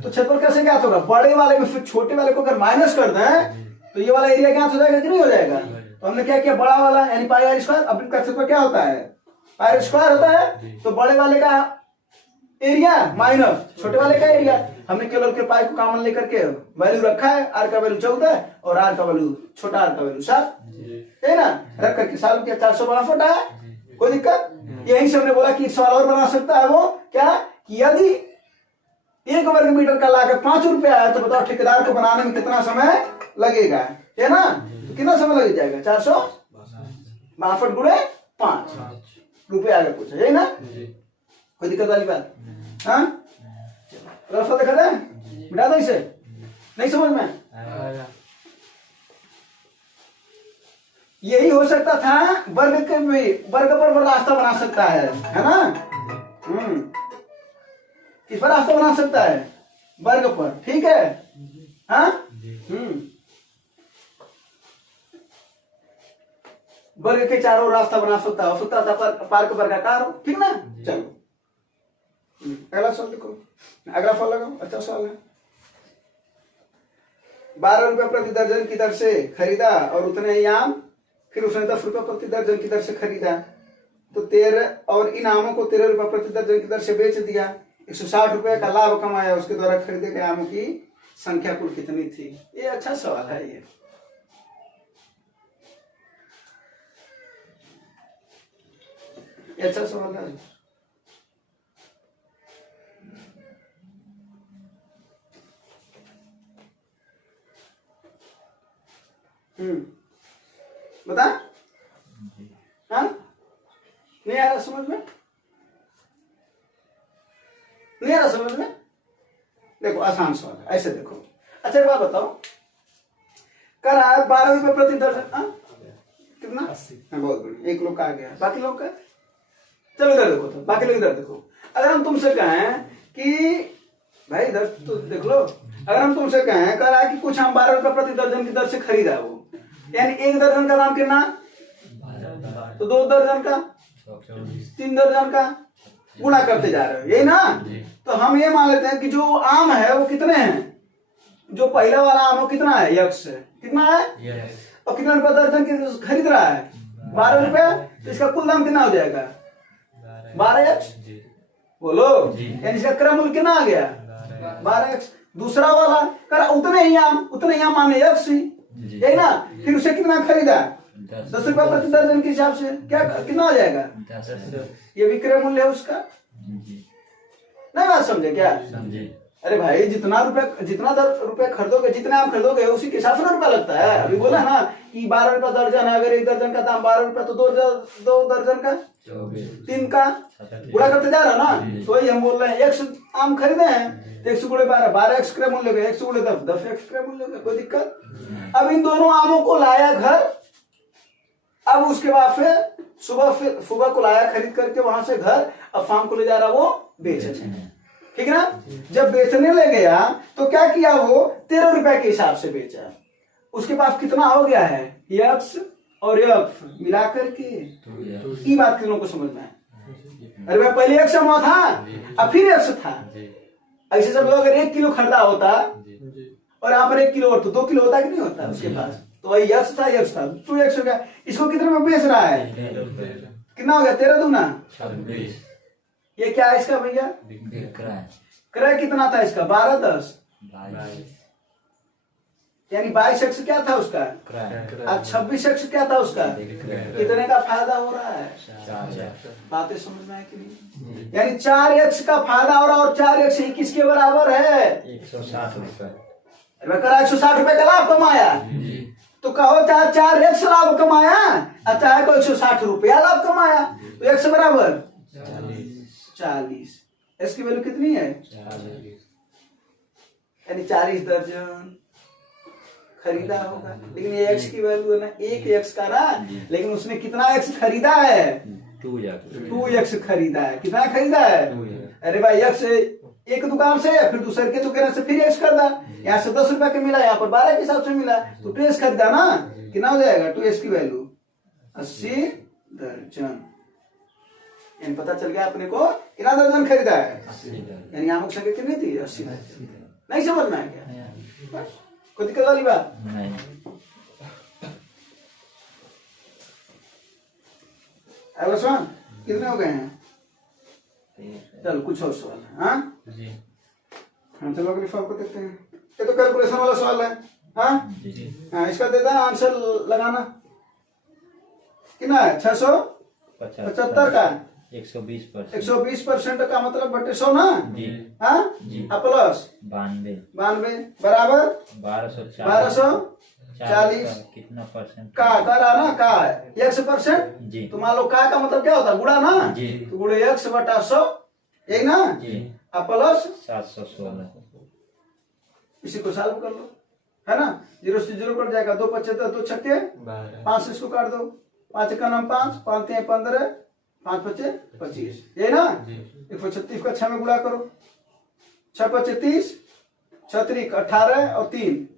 तो क्षेत्रफल कैसे ज्ञात होगा, बड़े वाले में फिर छोटे वाले को अगर माइनस कर दें तो ये वाला एरिया ज्ञात हो जाएगा कि नहीं हो जाएगा। तो हमने क्या किया, बड़ा वाला यानी पाई आर स्क्वायर। अब इसका क्षेत्रफल क्या होता है, पाई आर स्क्वायर होता है, तो बड़े वाले का एरिया माइनस छोटे वाले का एरिया। हमने केवल के पाई को कॉमन लेकर के वैल्यू रखा है, आर का वैल्यू 14 और आर का वैल्यू छोटा आर का वैल्यू 7 है ना। रख करके सॉल्व किया, 462 आया, कोई दिक्कत। यही से हमने बोला कि एक सवाल और बना सकता है, वो क्या कि यदि 1 वर्ग मीटर का लागत 5 रुपया है तो बताओ ठेकेदार को बनाने में कितना समय लगेगा, है ना। तो कितना समय लग जाएगा, 462 गुणे 5 रुपये आगे पूछा, यही ना। कोई दिक्कत वाली बात, हाँ रफा देखा था, मिटा दो इसे, नहीं समझ में। यही हो सकता था, वर्ग के वर्ग पर रास्ता बना सकता है ना। किस पर रास्ता बना सकता है, वर्ग पर, ठीक है। हाँ वर्ग के चारों रास्ता बना सकता हो सकता था, पार्क वर्गाकार हो, ठीक ना। चलो अगला सवाल देखो, अगला फल लगाओ, अच्छा सवाल है। 12 रुपये प्रति दर्जन की दर से खरीदा और उतने ही आम, फिर उसने 10 रुपये प्रति दर्जन की दर से खरीदा, तो 13 और इन आमों को 13 रुपये प्रति दर्जन की दर से बेच दिया। 160 रुपए का लाभ कमाया, उसके द्वारा खरीदे गए आमों की संख्या कुल कितनी थी। ये अच्छा सवाल है, ये अच्छा सवाल है। बता, हाँ नहीं आ रहा समझ में, नहीं आ रहा समझ में। देखो आसान सवाल है, ऐसे देखो। अच्छा एक बात बताओ, कर रहा है 12 रुपये प्रति दर्जन, कितना 80, बहुत बढ़िया। एक लोग का आ गया, बाकी लोग का चलो इधर देखो, तो बाकी लोग इधर देखो। अगर हम तुमसे कहें कि भाई इधर तो देख लो, अगर हम तुमसे कहें कर रहा है कि कुछ हम 12 रुपये प्रति दर्जन की दर से खरीदा है, वो यानी 1 दर्जन का दाम कितना, तो 2 दर्जन का, 3 दर्जन का गुणा करते जा रहे हो, यही ना। तो हम ये मान लेते हैं कि जो आम है वो कितने हैं, जो पहला वाला आम वो कितना है, यक्स कितना है, और कितना रुपया दर्जन की खरीद रहा है 12 रुपया, तो इसका कुल दाम कितना हो जाएगा 12x, बोलो। यानी इसका क्रम मूल्य कितना आ गया 12x। दूसरा वाला कर उतने ही आम माने x, यही ना। फिर उसे कितना खरीदा 10 रुपया प्रति दर्जन के हिसाब से, क्या कितना हो जाएगा, ये विक्रय मूल्य है उसका। नहीं बात समझे क्या, अरे भाई जितना रुपए खरीदोगे, जितने आप खरीदोगे उसी के हिसाब से रुपया लगता है। अभी बोला ना कि 12 रुपया दर्जन है, अगर 1 दर्जन का दाम 12 रुपया, तो 2 दर्जन का 3 का गुणा करते जा रहा ना। तो वही हम बोल रहे हैं, 100 आम खरीदे हैं, 100 गुणे 12x क्रय मूल्य का, 100 गुणे 10x क्रय मूल्य का, कोई दिक्कत। अब इन दोनों आमों को लाया घर, अब उसके बाद फिर सुबह को लाया खरीद करके वहां से घर, अब शाम को ले जा रहा वो बेचने, ठीक है ना। जब बेचने ले गया तो क्या किया, वो 13 रुपए के हिसाब से बेचा। उसके पास कितना हो गया है, यक्स और यक्स मिलाकर के, ये बात किन लोगों को समझ में है। अरे भाई पहले यक्स हुआ था, अब फिर यक्स था। ऐसे सब लोग अगर 1 किलो खरीदा होता और यहाँ पर 1 किलो और तो 2 किलो होता कि नहीं होता उसके पास, तो वही यक्स था, यक्स था, 2x हो गया। इसको कितने में बेच रहा है? कितना हो गया? 13 दूना 26 ये क्या है इसका भैया? विक्रय क्रय कितना था इसका? 12 10 22 यानी 22x क्या था उसका? क्रय अब 26x क्या था उसका? कितने का फायदा हो रहा है? 4 बातें समझ में आए कि नहीं? यानी 4x का फायदा हो रहा है और 4x ही किसके बराबर है? 160 रुपए 160 रुपए का लाभ कमाया। तो कहो चाहे 4x लाभ कमाया और चाहे को 160 रुपया लाभ कमाया, तो x बराबर 40। x की वैल्यू कितनी है? 40 यानी 40 दर्जन खरीदा होगा। लेकिन ये x की वैल्यू है ना, एक x का ना, लेकिन उसने कितना x खरीदा है? 2x खरीदा है। कितना खरीदा है? अरे भाई x एक दुकान से फिर दूसरे के दुकान से फिर x खरीदा, यहाँ से 10 रुपया का मिला, यहाँ पर 12 के हिसाब से मिला, तो 2x खरीदा ना। कितना हो जाएगा? 2x की वैल्यू 80 दर्जन। यानी पता चल गया अपने को कितना दर्जन खरीदा है। यानी आमुक संख्या कितनी थी? 80। नहीं समझ में आ गया? कोई दिक्कत वाली बात नहीं। अगला सवाल कितने हो गए हैं? चलो कुछ और सवाल है। हाँ हम चलो अगले सवाल को देखते हैं। ये तो कैलकुलेशन वाला सवाल है। हाँ हाँ इसका देता है आंसर लगाना। कितना है? 675 का 120% का मतलब बटे 100 ना। हाँ प्लस 92 बराबर 1240 कितना परसेंट का रहा ना, का 100%। तो मान लो का मतलब क्या होता है? गुणा ना, तो गुणे 100/100 यही ना, अब प्लस 716 इसी को सॉल्व कर लो, है ना। 0 से 0 कट जाएगा, 2 5 2 छक्के 5 से इसको काट दो, 5 का नाम 5 5 3 15 5 5 25 ये ना। 136 का 6 में गुणा करो, 6 5 30 6 3 18 और 3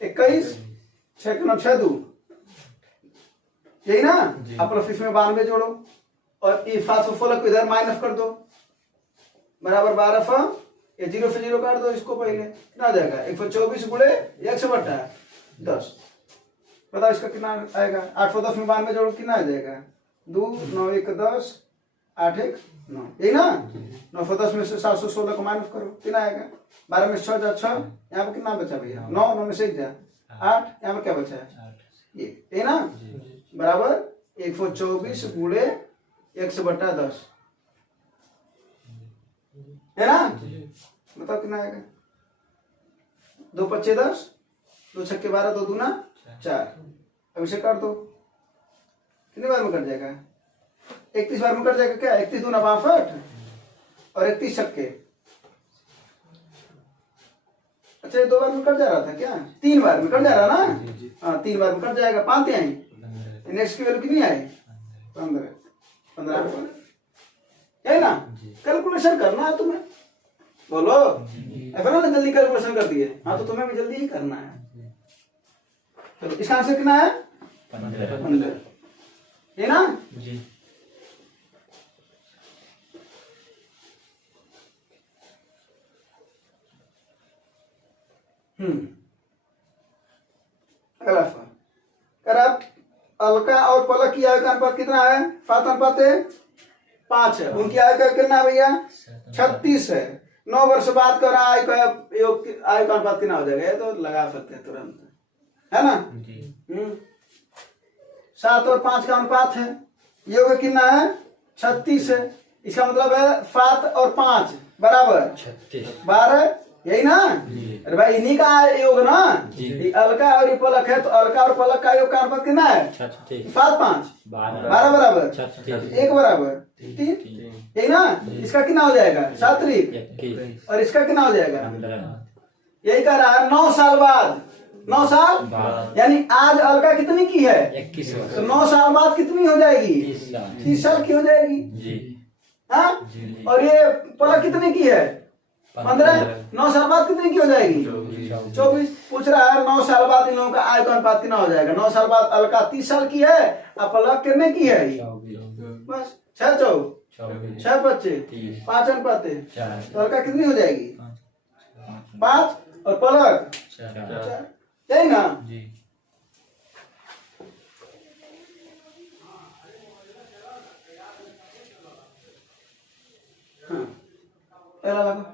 21 6 का नाम 6 2 यही ना। अब प्लस इसमें 92 जोड़ो और ये 716 को इधर माइनस कर दो, बराबर 12 ये 0 से 0 काट दो इसको पहले। कितना आ जाएगा? 124 गुणे 100/10। बताओ इसका कितना आएगा? 810 में 92 जोड़ो, कितना आ जाएगा? 2 9 1 10 8 1 9 यही ना। 910 में से 716 को माइनस करो, कितना आएगा? 12 में 6 जा 6, यहाँ पर कितना बचा भैया? 9 9 में से 1 जा 8, यहाँ पर क्या बचा है? ये ना, बराबर 124 गुणे 100/10 है ना। बताओ कितना आएगा? 2 5 10 2 छक्के 12 2 दूना 4। अब इसे काट दो, कितने बार में कट जाएगा? 31 बार में कट जाएगा क्या? 31 दूना 62 और 31 छक्के। अच्छा ये 2 बार में कट जा रहा था क्या? 3 बार में कट जा रहा ना। हाँ 3 बार में कट जाएगा, 5 आई। नेक्स्ट की वैल्यू कितनी आई? 15 है ना। कैलकुलेशन करना है तुम्हें, बोलो ऐसा ना जल्दी कैलकुलेशन कर दिए। हाँ तो तुम्हें भी जल्दी ही करना है। चलो इसका आंसर कितना है? 15 है ना। अगला सवाल कर आप अलका और पलक की आयु का अनुपात कितना है? 7:5 है। उनकी आयु का कितना है भैया? 36 है। 9 वर्ष बाद कर आयु का अनुपात कितना हो जाएगा? ये तो लगा सकते हैं तुरंत, है ना। 7 और 5 का अनुपात है, योग कितना है? 36 है। इसका मतलब है 7 और 5 बराबर 12 यही ना। अरे भाई इन्हीं का योग ना, अलका और ये पलक है, तो अलका और पलक का योग का अनुपात कितना है? 7 5 12 बराबर 1 बराबर 3 यही ना। इसका कितना हो जाएगा? 7 3 और इसका कितना हो जाएगा? यही कह रहा है 9 साल बाद, 9 साल यानी आज अलका कितनी की है? 21 तो 9 साल बाद कितनी हो जाएगी? 30 साल की हो जाएगी। हाँ और ये पलक कितनी की है? 15। 9 साल बाद कितनी की हो जाएगी? 24। पूछ रहा है 9 साल बाद इन लोगों का आयु का अनुपात कितना हो जाएगा? 9 साल बाद अलका 30 साल की है और पलक कितने की है? बस 6 4 6 25 5 अनुपात तो अलका कितनी हो जाएगी? 5 और पलक 4 यही ना। अगला लगा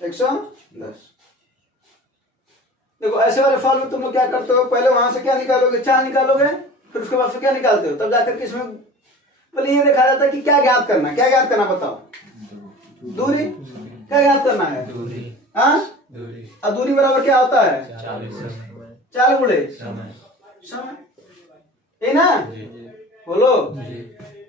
110। देखो ऐसे वाले फॉल में तुम लोग क्या करते हो, पहले वहां से क्या निकालोगे, 4 निकालोगे, फिर उसके बाद से क्या निकालते हो, तब जाकर के इसमें पहले ये देखा जाता है कि क्या ज्ञात करना, क्या ज्ञात करना बताओ, दूरी, क्या ज्ञात करना है, हाँ, अब दूरी बराबर क्या होता है, 4 गुणे समय, ये ना, बोलो,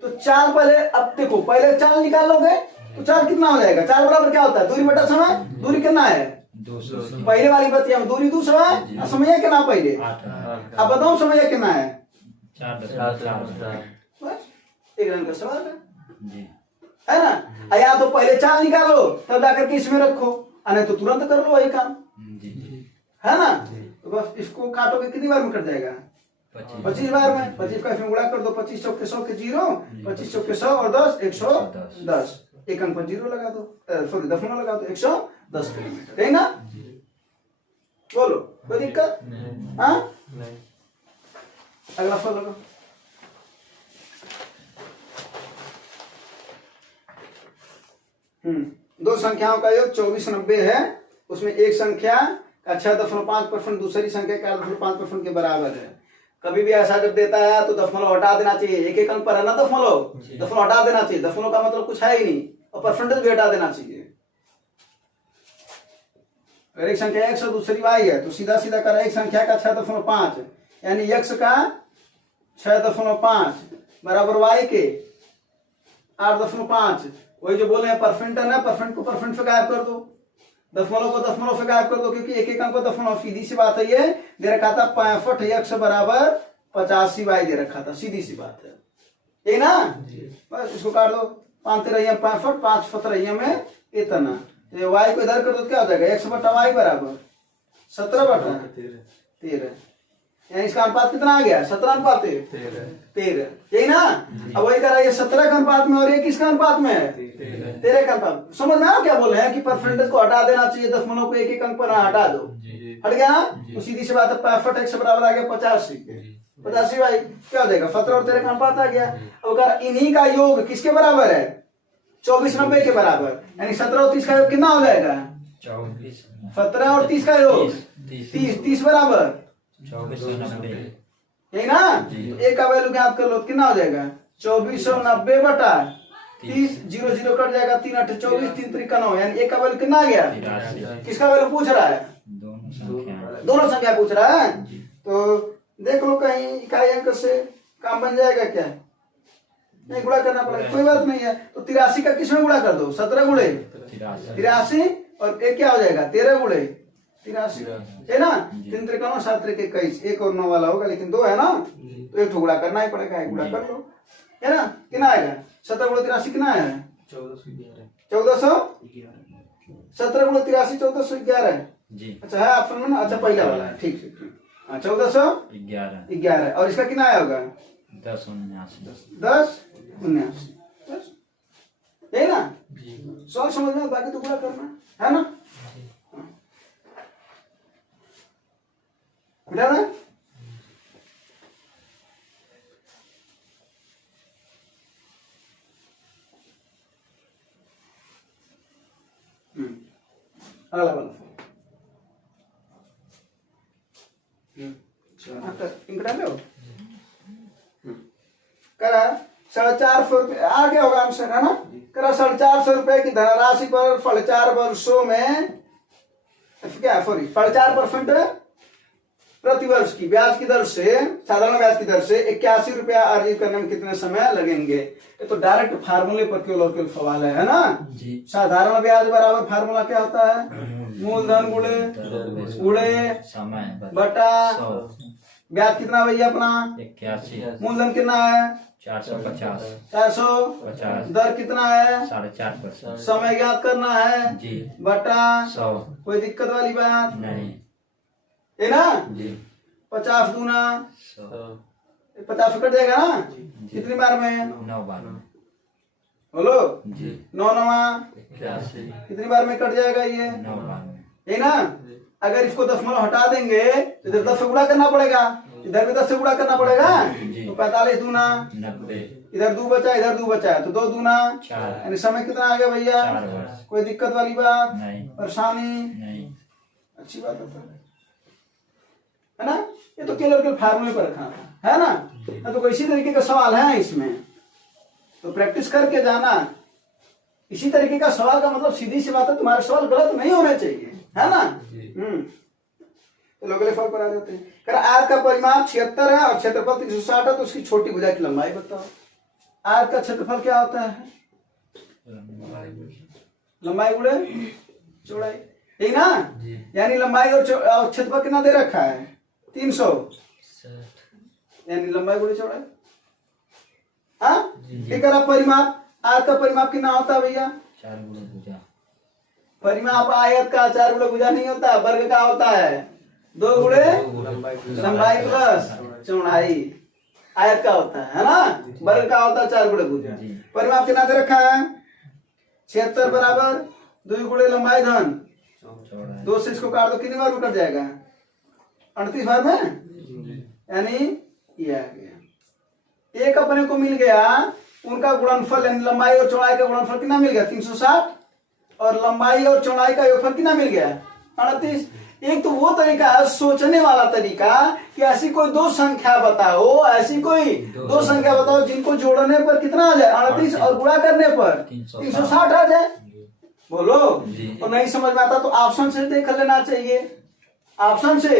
तो 4 पहले, अब देखो पहले 4 निकालोगे तो 4 कितना हो जाएगा, 4 बराबर क्या होता है, दूरी बटा समय, दूरी कितना है, पहले वाली बतिया दूरी 2 समय, समय कितना पहले, अब बताओ समय कितना है, 4 बस 1 रन का सवाल है ना, या तो पहले 4 निकालो तब जाकर के इसमें रखो, नहीं तो तुरंत कर लो वही काम, है ना, तो बस इसको काटोगे कितनी बार में कट जाएगा, 25 बार में, 25 का इसमें गुणा कर दो, 25 चौके 100 के 0, 25 चौके 100 और 10 110, एक अंक पर 0 लगा दो, सॉरी दशमलव लगा दो, 110 किलोमीटर, है ना, बोलो कोई दिक्कत, हाँ, अगला फल लगाओ, दो संख्याओं का योग 2490 है, उसमें एक संख्या का 6.5% दूसरी संख्या का 8.5% के बराबर है। कभी भी ऐसा जब देता है तो दशमलव हटा देना चाहिए, एक अंक पर है ना दशमलव हटा देना चाहिए, दशमलव का मतलब कुछ है ही नहीं, और परसेंटेज भी हटा देना चाहिए। अगर एक संख्या x और दूसरी y है तो सीधा सीधा कर एक संख्या का 6.5 यानी x का 6.5 बराबर y के 8.5, वही जो बोले हैं परसेंट है ना, परसेंट को परसेंट से गायब कर दो, दशमलव को दशमलव से गायब कर दो, क्योंकि एक अंक को दशमलव, सीधी सी बात है, ये दे रखा था 65 x बराबर 85 y दे रखा था, सीधी सी बात है, ये ना, बस इसको काट दो, 5 3 65, 5 17 में इतना, तो y को इधर कर दो क्या हो जाएगा, x बटा y बराबर 17/13, यानी इसका अनुपात कितना आ गया, 17/13, यही ना, अब वही करा, ये 17 का अनुपात में और ये किसका अनुपात में है, 13 का अनुपात, समझ में आओ क्या बोले हैं कि परसेंटेज को हटा देना चाहिए, दशमलव को एक अंक पर हटा दो, हट गया ना, तो सीधी सी बात है 65 x बराबर आ गया 85 भाई, क्या हो जाएगा 17 और 13 का अनुपात आ गया। अब अगर इन्हीं का योग किसके बराबर है, 2490 के बराबर, यानी 17 और 30 का योग कितना हो जाएगा, 17 और 30 का योग 30 बराबर 2490, यही ना, तो एक का वैल्यू ज्ञात कर लो, कितना हो जाएगा 2490 बटा 30, 0 0 कट जाएगा, 3 8 24, 3 3 9, यानी एक का वैल्यू कितना आ गया, किसका वैल्यू पूछ रहा है, दोनों संख्या पूछ रहा है, तो देख लो कहीं इकाई अंक से काम बन जाएगा क्या, नहीं गुणा करना पड़ेगा, कोई बात नहीं है, तो 83 का किसमें गुणा कर दो, 17 गुणे 83, और एक क्या हो जाएगा 13 गुणे 83, है ना, 3 3 9 7 3 21, एक और 9 वाला होगा, लेकिन 2 है ना, तो एक गुणा करना ही पड़ेगा, एक गुणा कर लो, है ना, कितना आएगा 17 गुणे 83 कितना है 1400, 17 गुणे 83 1411 जी, अच्छा है ऑप्शन में ना, अच्छा पहला वाला है, ठीक है, 1411, और इसका कितना आया होगा 10 79, है ना, सॉल्व समझ में, बाकी तो पूरा करना है ना, मिटा ना, अगला वाला इंकड़ा लो, करा 450 रुपए आ गया होगा आंसर, है ना, करा 450 रुपए की धनराशि पर 4.5 वर्षों में क्या, सॉरी 4.5% प्रति वर्ष की ब्याज की दर से, साधारण ब्याज की दर से 81 रुपया अर्जित करने में कितने समय लगेंगे। ये तो डायरेक्ट फार्मूले पर केवल और केवल सवाल है ना जी। साधारण ब्याज बराबर फार्मूला क्या होता है, मूलधन गुणे समय बटा ब्याज कितना भैया अपना 81, मूलधन कितना है 450, दर कितना है 4.5%, समय ज्ञात करना है जी बटा 100, कोई दिक्कत वाली बात नहीं है ना जी। 50 दूना 50 कट जाएगा ना, कितनी बार में 9 बार में, बोलो जी, 9 कितनी बार में कट जाएगा ये 9 बार में, है ना। अगर इसको दशमलव हटा देंगे तो इधर 10 से गुणा करना पड़ेगा, इधर भी 10 से गुणा करना पड़ेगा। जी। तो 45 दूना 90 इधर 2 बचा इधर 2 बचा तो 2 दूना 4 यानी समय कितना आ गया भैया? 4 वर्ष कोई दिक्कत वाली बात नहीं परेशानी? नहीं अच्छी बात है ना? ये तो केवल के फार्मूले पर रखा था है ना? तो इसी तरीके का सवाल है इसमें, तो प्रैक्टिस करके जाना। इसी तरीके का सवाल का मतलब सीधी सी बात है, तुम्हारे सवाल गलत नहीं होने चाहिए है ना? तो लोग अगले फल पर आ जाते हैं। कर आयत का परिमाप 76 है और क्षेत्रफल 360 है, तो उसकी छोटी भुजा की लंबाई बताओ। आयत का क्षेत्रफल क्या होता है? लंबाई गुणे चौड़ाई, ठीक ना? यानी लंबाई और क्षेत्रफल कितना दे रखा है? 300, यानी लंबाई गुणे चौड़ाई। हाँ ठीक है। परिमाप आयत का परिमाप कितना होता है भैया? 4 गुणा भुजा। परिमाप आयत का 4 गुणे भुजा नहीं होता, वर्ग का होता है। 2 गुणे लंबाई प्लस चौड़ाई आयत का होता है ना? वर्ग का होता है 4 गुणे भुजा। परिमाप कितना दे रखा है? 76 बराबर 2 गुणे लंबाई धन 2 से इसको काट दो, कितनी बार में कट जाएगा? 38 बार में, यानी ये आ गया। एक अपने को मिल गया, उनका गुणनफल यानी लंबाई और चौड़ाई का गुणनफल कितना मिल गया? 360, और लंबाई और चौड़ाई का योगफल कितना मिल गया? 38। एक तो वो तरीका है सोचने वाला तरीका कि ऐसी कोई दो संख्या बताओ, ऐसी कोई दो संख्या बताओ जिनको जोड़ने पर कितना आ जाए? 38 और गुणा करने पर 360 आ जाए। बोलो। और नहीं समझ में आता तो ऑप्शन से देख लेना चाहिए। ऑप्शन से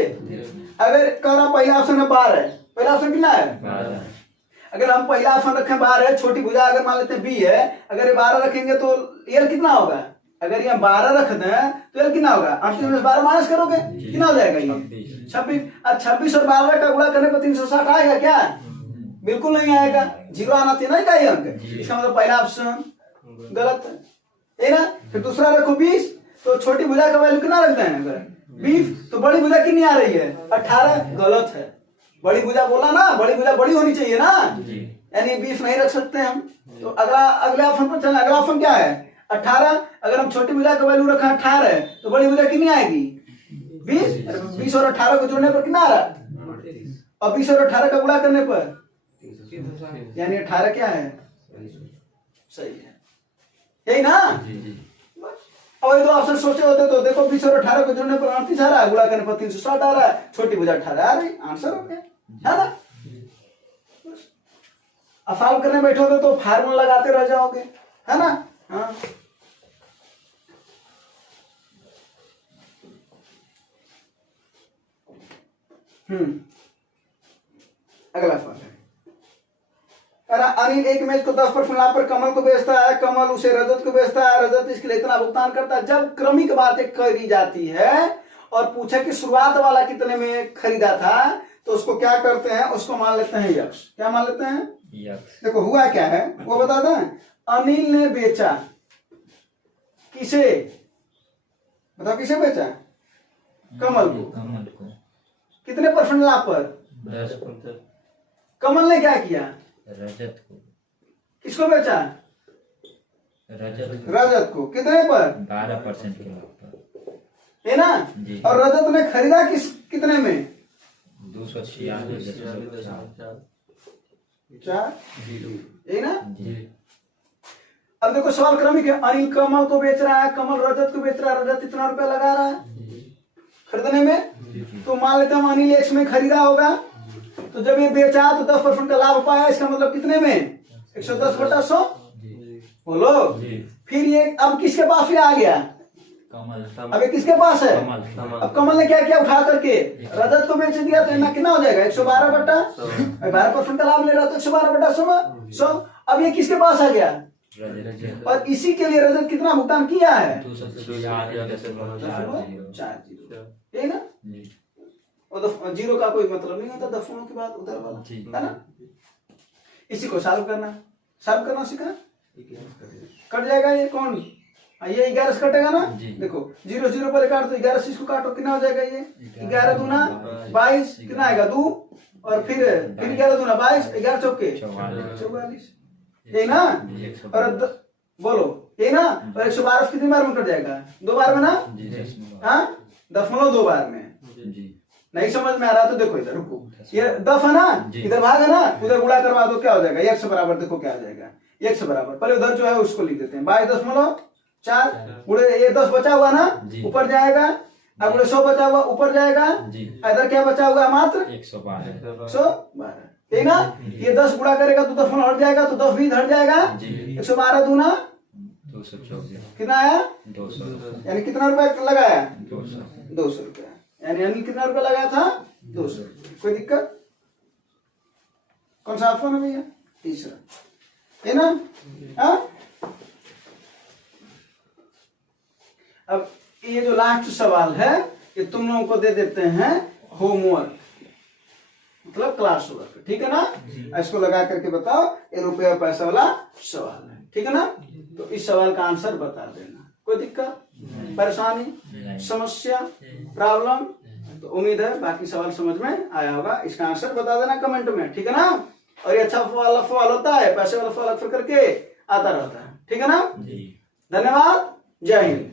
अगर कह रहा पहला ऑप्शन है 12, पहला ऑप्शन कितना है? 12। अगर हम पहला ऑप्शन रखें 12 है, छोटी भुजा अगर मान लेते हैं बी है, अगर ये 12 रखेंगे तो एल कितना होगा? अगर ये 12 रख दें तो एल कितना होगा? 38 में 12 माइनस करोगे कितना हो जाएगा? ये 26। अब 26 और 12 का गुणा करने पर 360 आएगा क्या? बिल्कुल नहीं आएगा, 0 आना चाहिए ना का अंक। इसका मतलब पहला ऑप्शन गलत है ना? फिर दूसरा रखो 20, तो छोटी भुजा का वैल्यू कितना रखते हैं? अगर 20 तो बड़ी भुजा कितनी आ रही है? 18, गलत है। बड़ी भुजा बोला ना, बड़ी भुजा बड़ी होनी चाहिए ना, यानी 20 नहीं रख सकते हम। तो अगले ऑप्शन पर चलना। अगला ऑप्शन क्या है? 18। अगर हम छोटी भुजा का वैल्यू रखा 18 तो बड़ी भुजा कितनी आएगी? 20। 20 और 18 को जोड़ने पर कितना आ रहा? और 20 और 18 का गुणा करने पर यानी 18 क्या है? सही है, यही ना? और ये दो ऑप्शन सोचे होते तो देखो 20 और 18 को जोड़ने पर 38 आ रहा है, गुणा करने पर 360 आ रहा है, छोटी भुजा 18 आ रही, आंसर हो गया है ना? अब सॉल्व करने बैठोगे तो फार्मूला लगाते रह जाओगे है ना? हाँ अगला सवाल है। अनिल एक मैच को 10% लाभ पर कमल को बेचता है, कमल उसे रजत को बेचता है, रजत इसके लिए इतना भुगतान करता है। जब क्रमिक बातें करी जाती है और पूछा कि शुरुआत वाला कितने में खरीदा था, तो उसको क्या करते हैं? उसको मान लेते हैं यक्ष। क्या मान लेते हैं? यक्ष। देखो हुआ क्या है वो बता दें। अनिल ने बेचा, किसे बताओ? किसे बेचा? कमल को। कितने % लाभ पर? 10%। कमल ने क्या किया? रजत को। किसको बेचा? रजत को। कितने पर? 12% के लाभ पर, है ना? और रजत ने खरीदा कितने में? 246.4। है ना? अब देखो सवाल क्रमिक है। अनिल कमल को बेच रहा है, कमल रजत को बेच रहा है, रजत इतना रुपया लगा रहा है खरीदने में। तो मान लेते हम अनिल X में खरीदा होगा, तो जब ये बेचा तो 10% का लाभ पाया। इसका मतलब कितने में? 110/100। बोलो। फिर ये अब किसके पास ये आ गया? कमल। अब ये किसके पास है? अब कमल ने क्या किया? उठा करके रजत को बेच दिया, तो कितना हो जाएगा? 112/100। 12% का लाभ ले रहा तो 112/100। अब ये किसके पास आ गया? और इसी के लिए रजत कितना भुगतान किया है? 4। ना? और 0 का कोई मतलब नहीं होता, दफनों के बाद उधर वाला है ना? इसी को सॉल्व करना सीखा, कट जाएगा ये कौन? ये 11 से कटेगा ना? देखो 0 0 पर काट दो, 11 से इसको काटो, कितना हो जाएगा? ये 11 दूना 22, कितना आएगा? 2, और फिर 11 दूना 22, 11 चौके 44। ये ना? और बोलो ये ना? और 112 कितनी बार में कट जाएगा? 2 बार में ना? हाँ, 0.2 बार में। नहीं समझ में आ रहा तो देखो इधर रुको, ये 10 है ना, इधर भाग है ना, उधर गुणा करवा दो, क्या हो जाएगा x बराबर, देखो क्या आ जाएगा x बराबर, पहले उधर जो है उसको लिख देते हैं 22.4 गुणे ये 10 बचा हुआ ना ऊपर जाएगा, अब 100 बचा हुआ ऊपर जाएगा, इधर क्या बचा हुआ मात्र 112, ठीक ना। ये 10 गुणा करेगा तो 10 हट जाएगा, तो 10 भी हट जाएगा, 112 दूना 224 कितना आया, 200 यानी कितना रुपया लगाया, 200 200 रुपया, यानी अनिल कितना रुपया लगाया था, 200 रुपया। कोई दिक्कत, कौन सा ऑप्शन है भैया, तीसरा है ना। हाँ? अब ये जो लास्ट सवाल है ये तुम लोगों को दे देते हैं होमवर्क, मतलब क्लास वर्क, ठीक है ना। इसको लगा करके बताओ, ये रुपया पैसा वाला सवाल है, ठीक है ना। तो इस सवाल का आंसर बता देना, कोई दिक्कत, परेशानी, समस्या, प्रॉब्लम, तो उम्मीद है बाकी सवाल समझ में आया होगा। इसका आंसर बता देना कमेंट में, ठीक है ना। और ये अच्छा वाला सवाल होता है, पैसे वाला सवाल अक्सर करके आता रहता है, ठीक है ना। धन्यवाद, जय हिंद।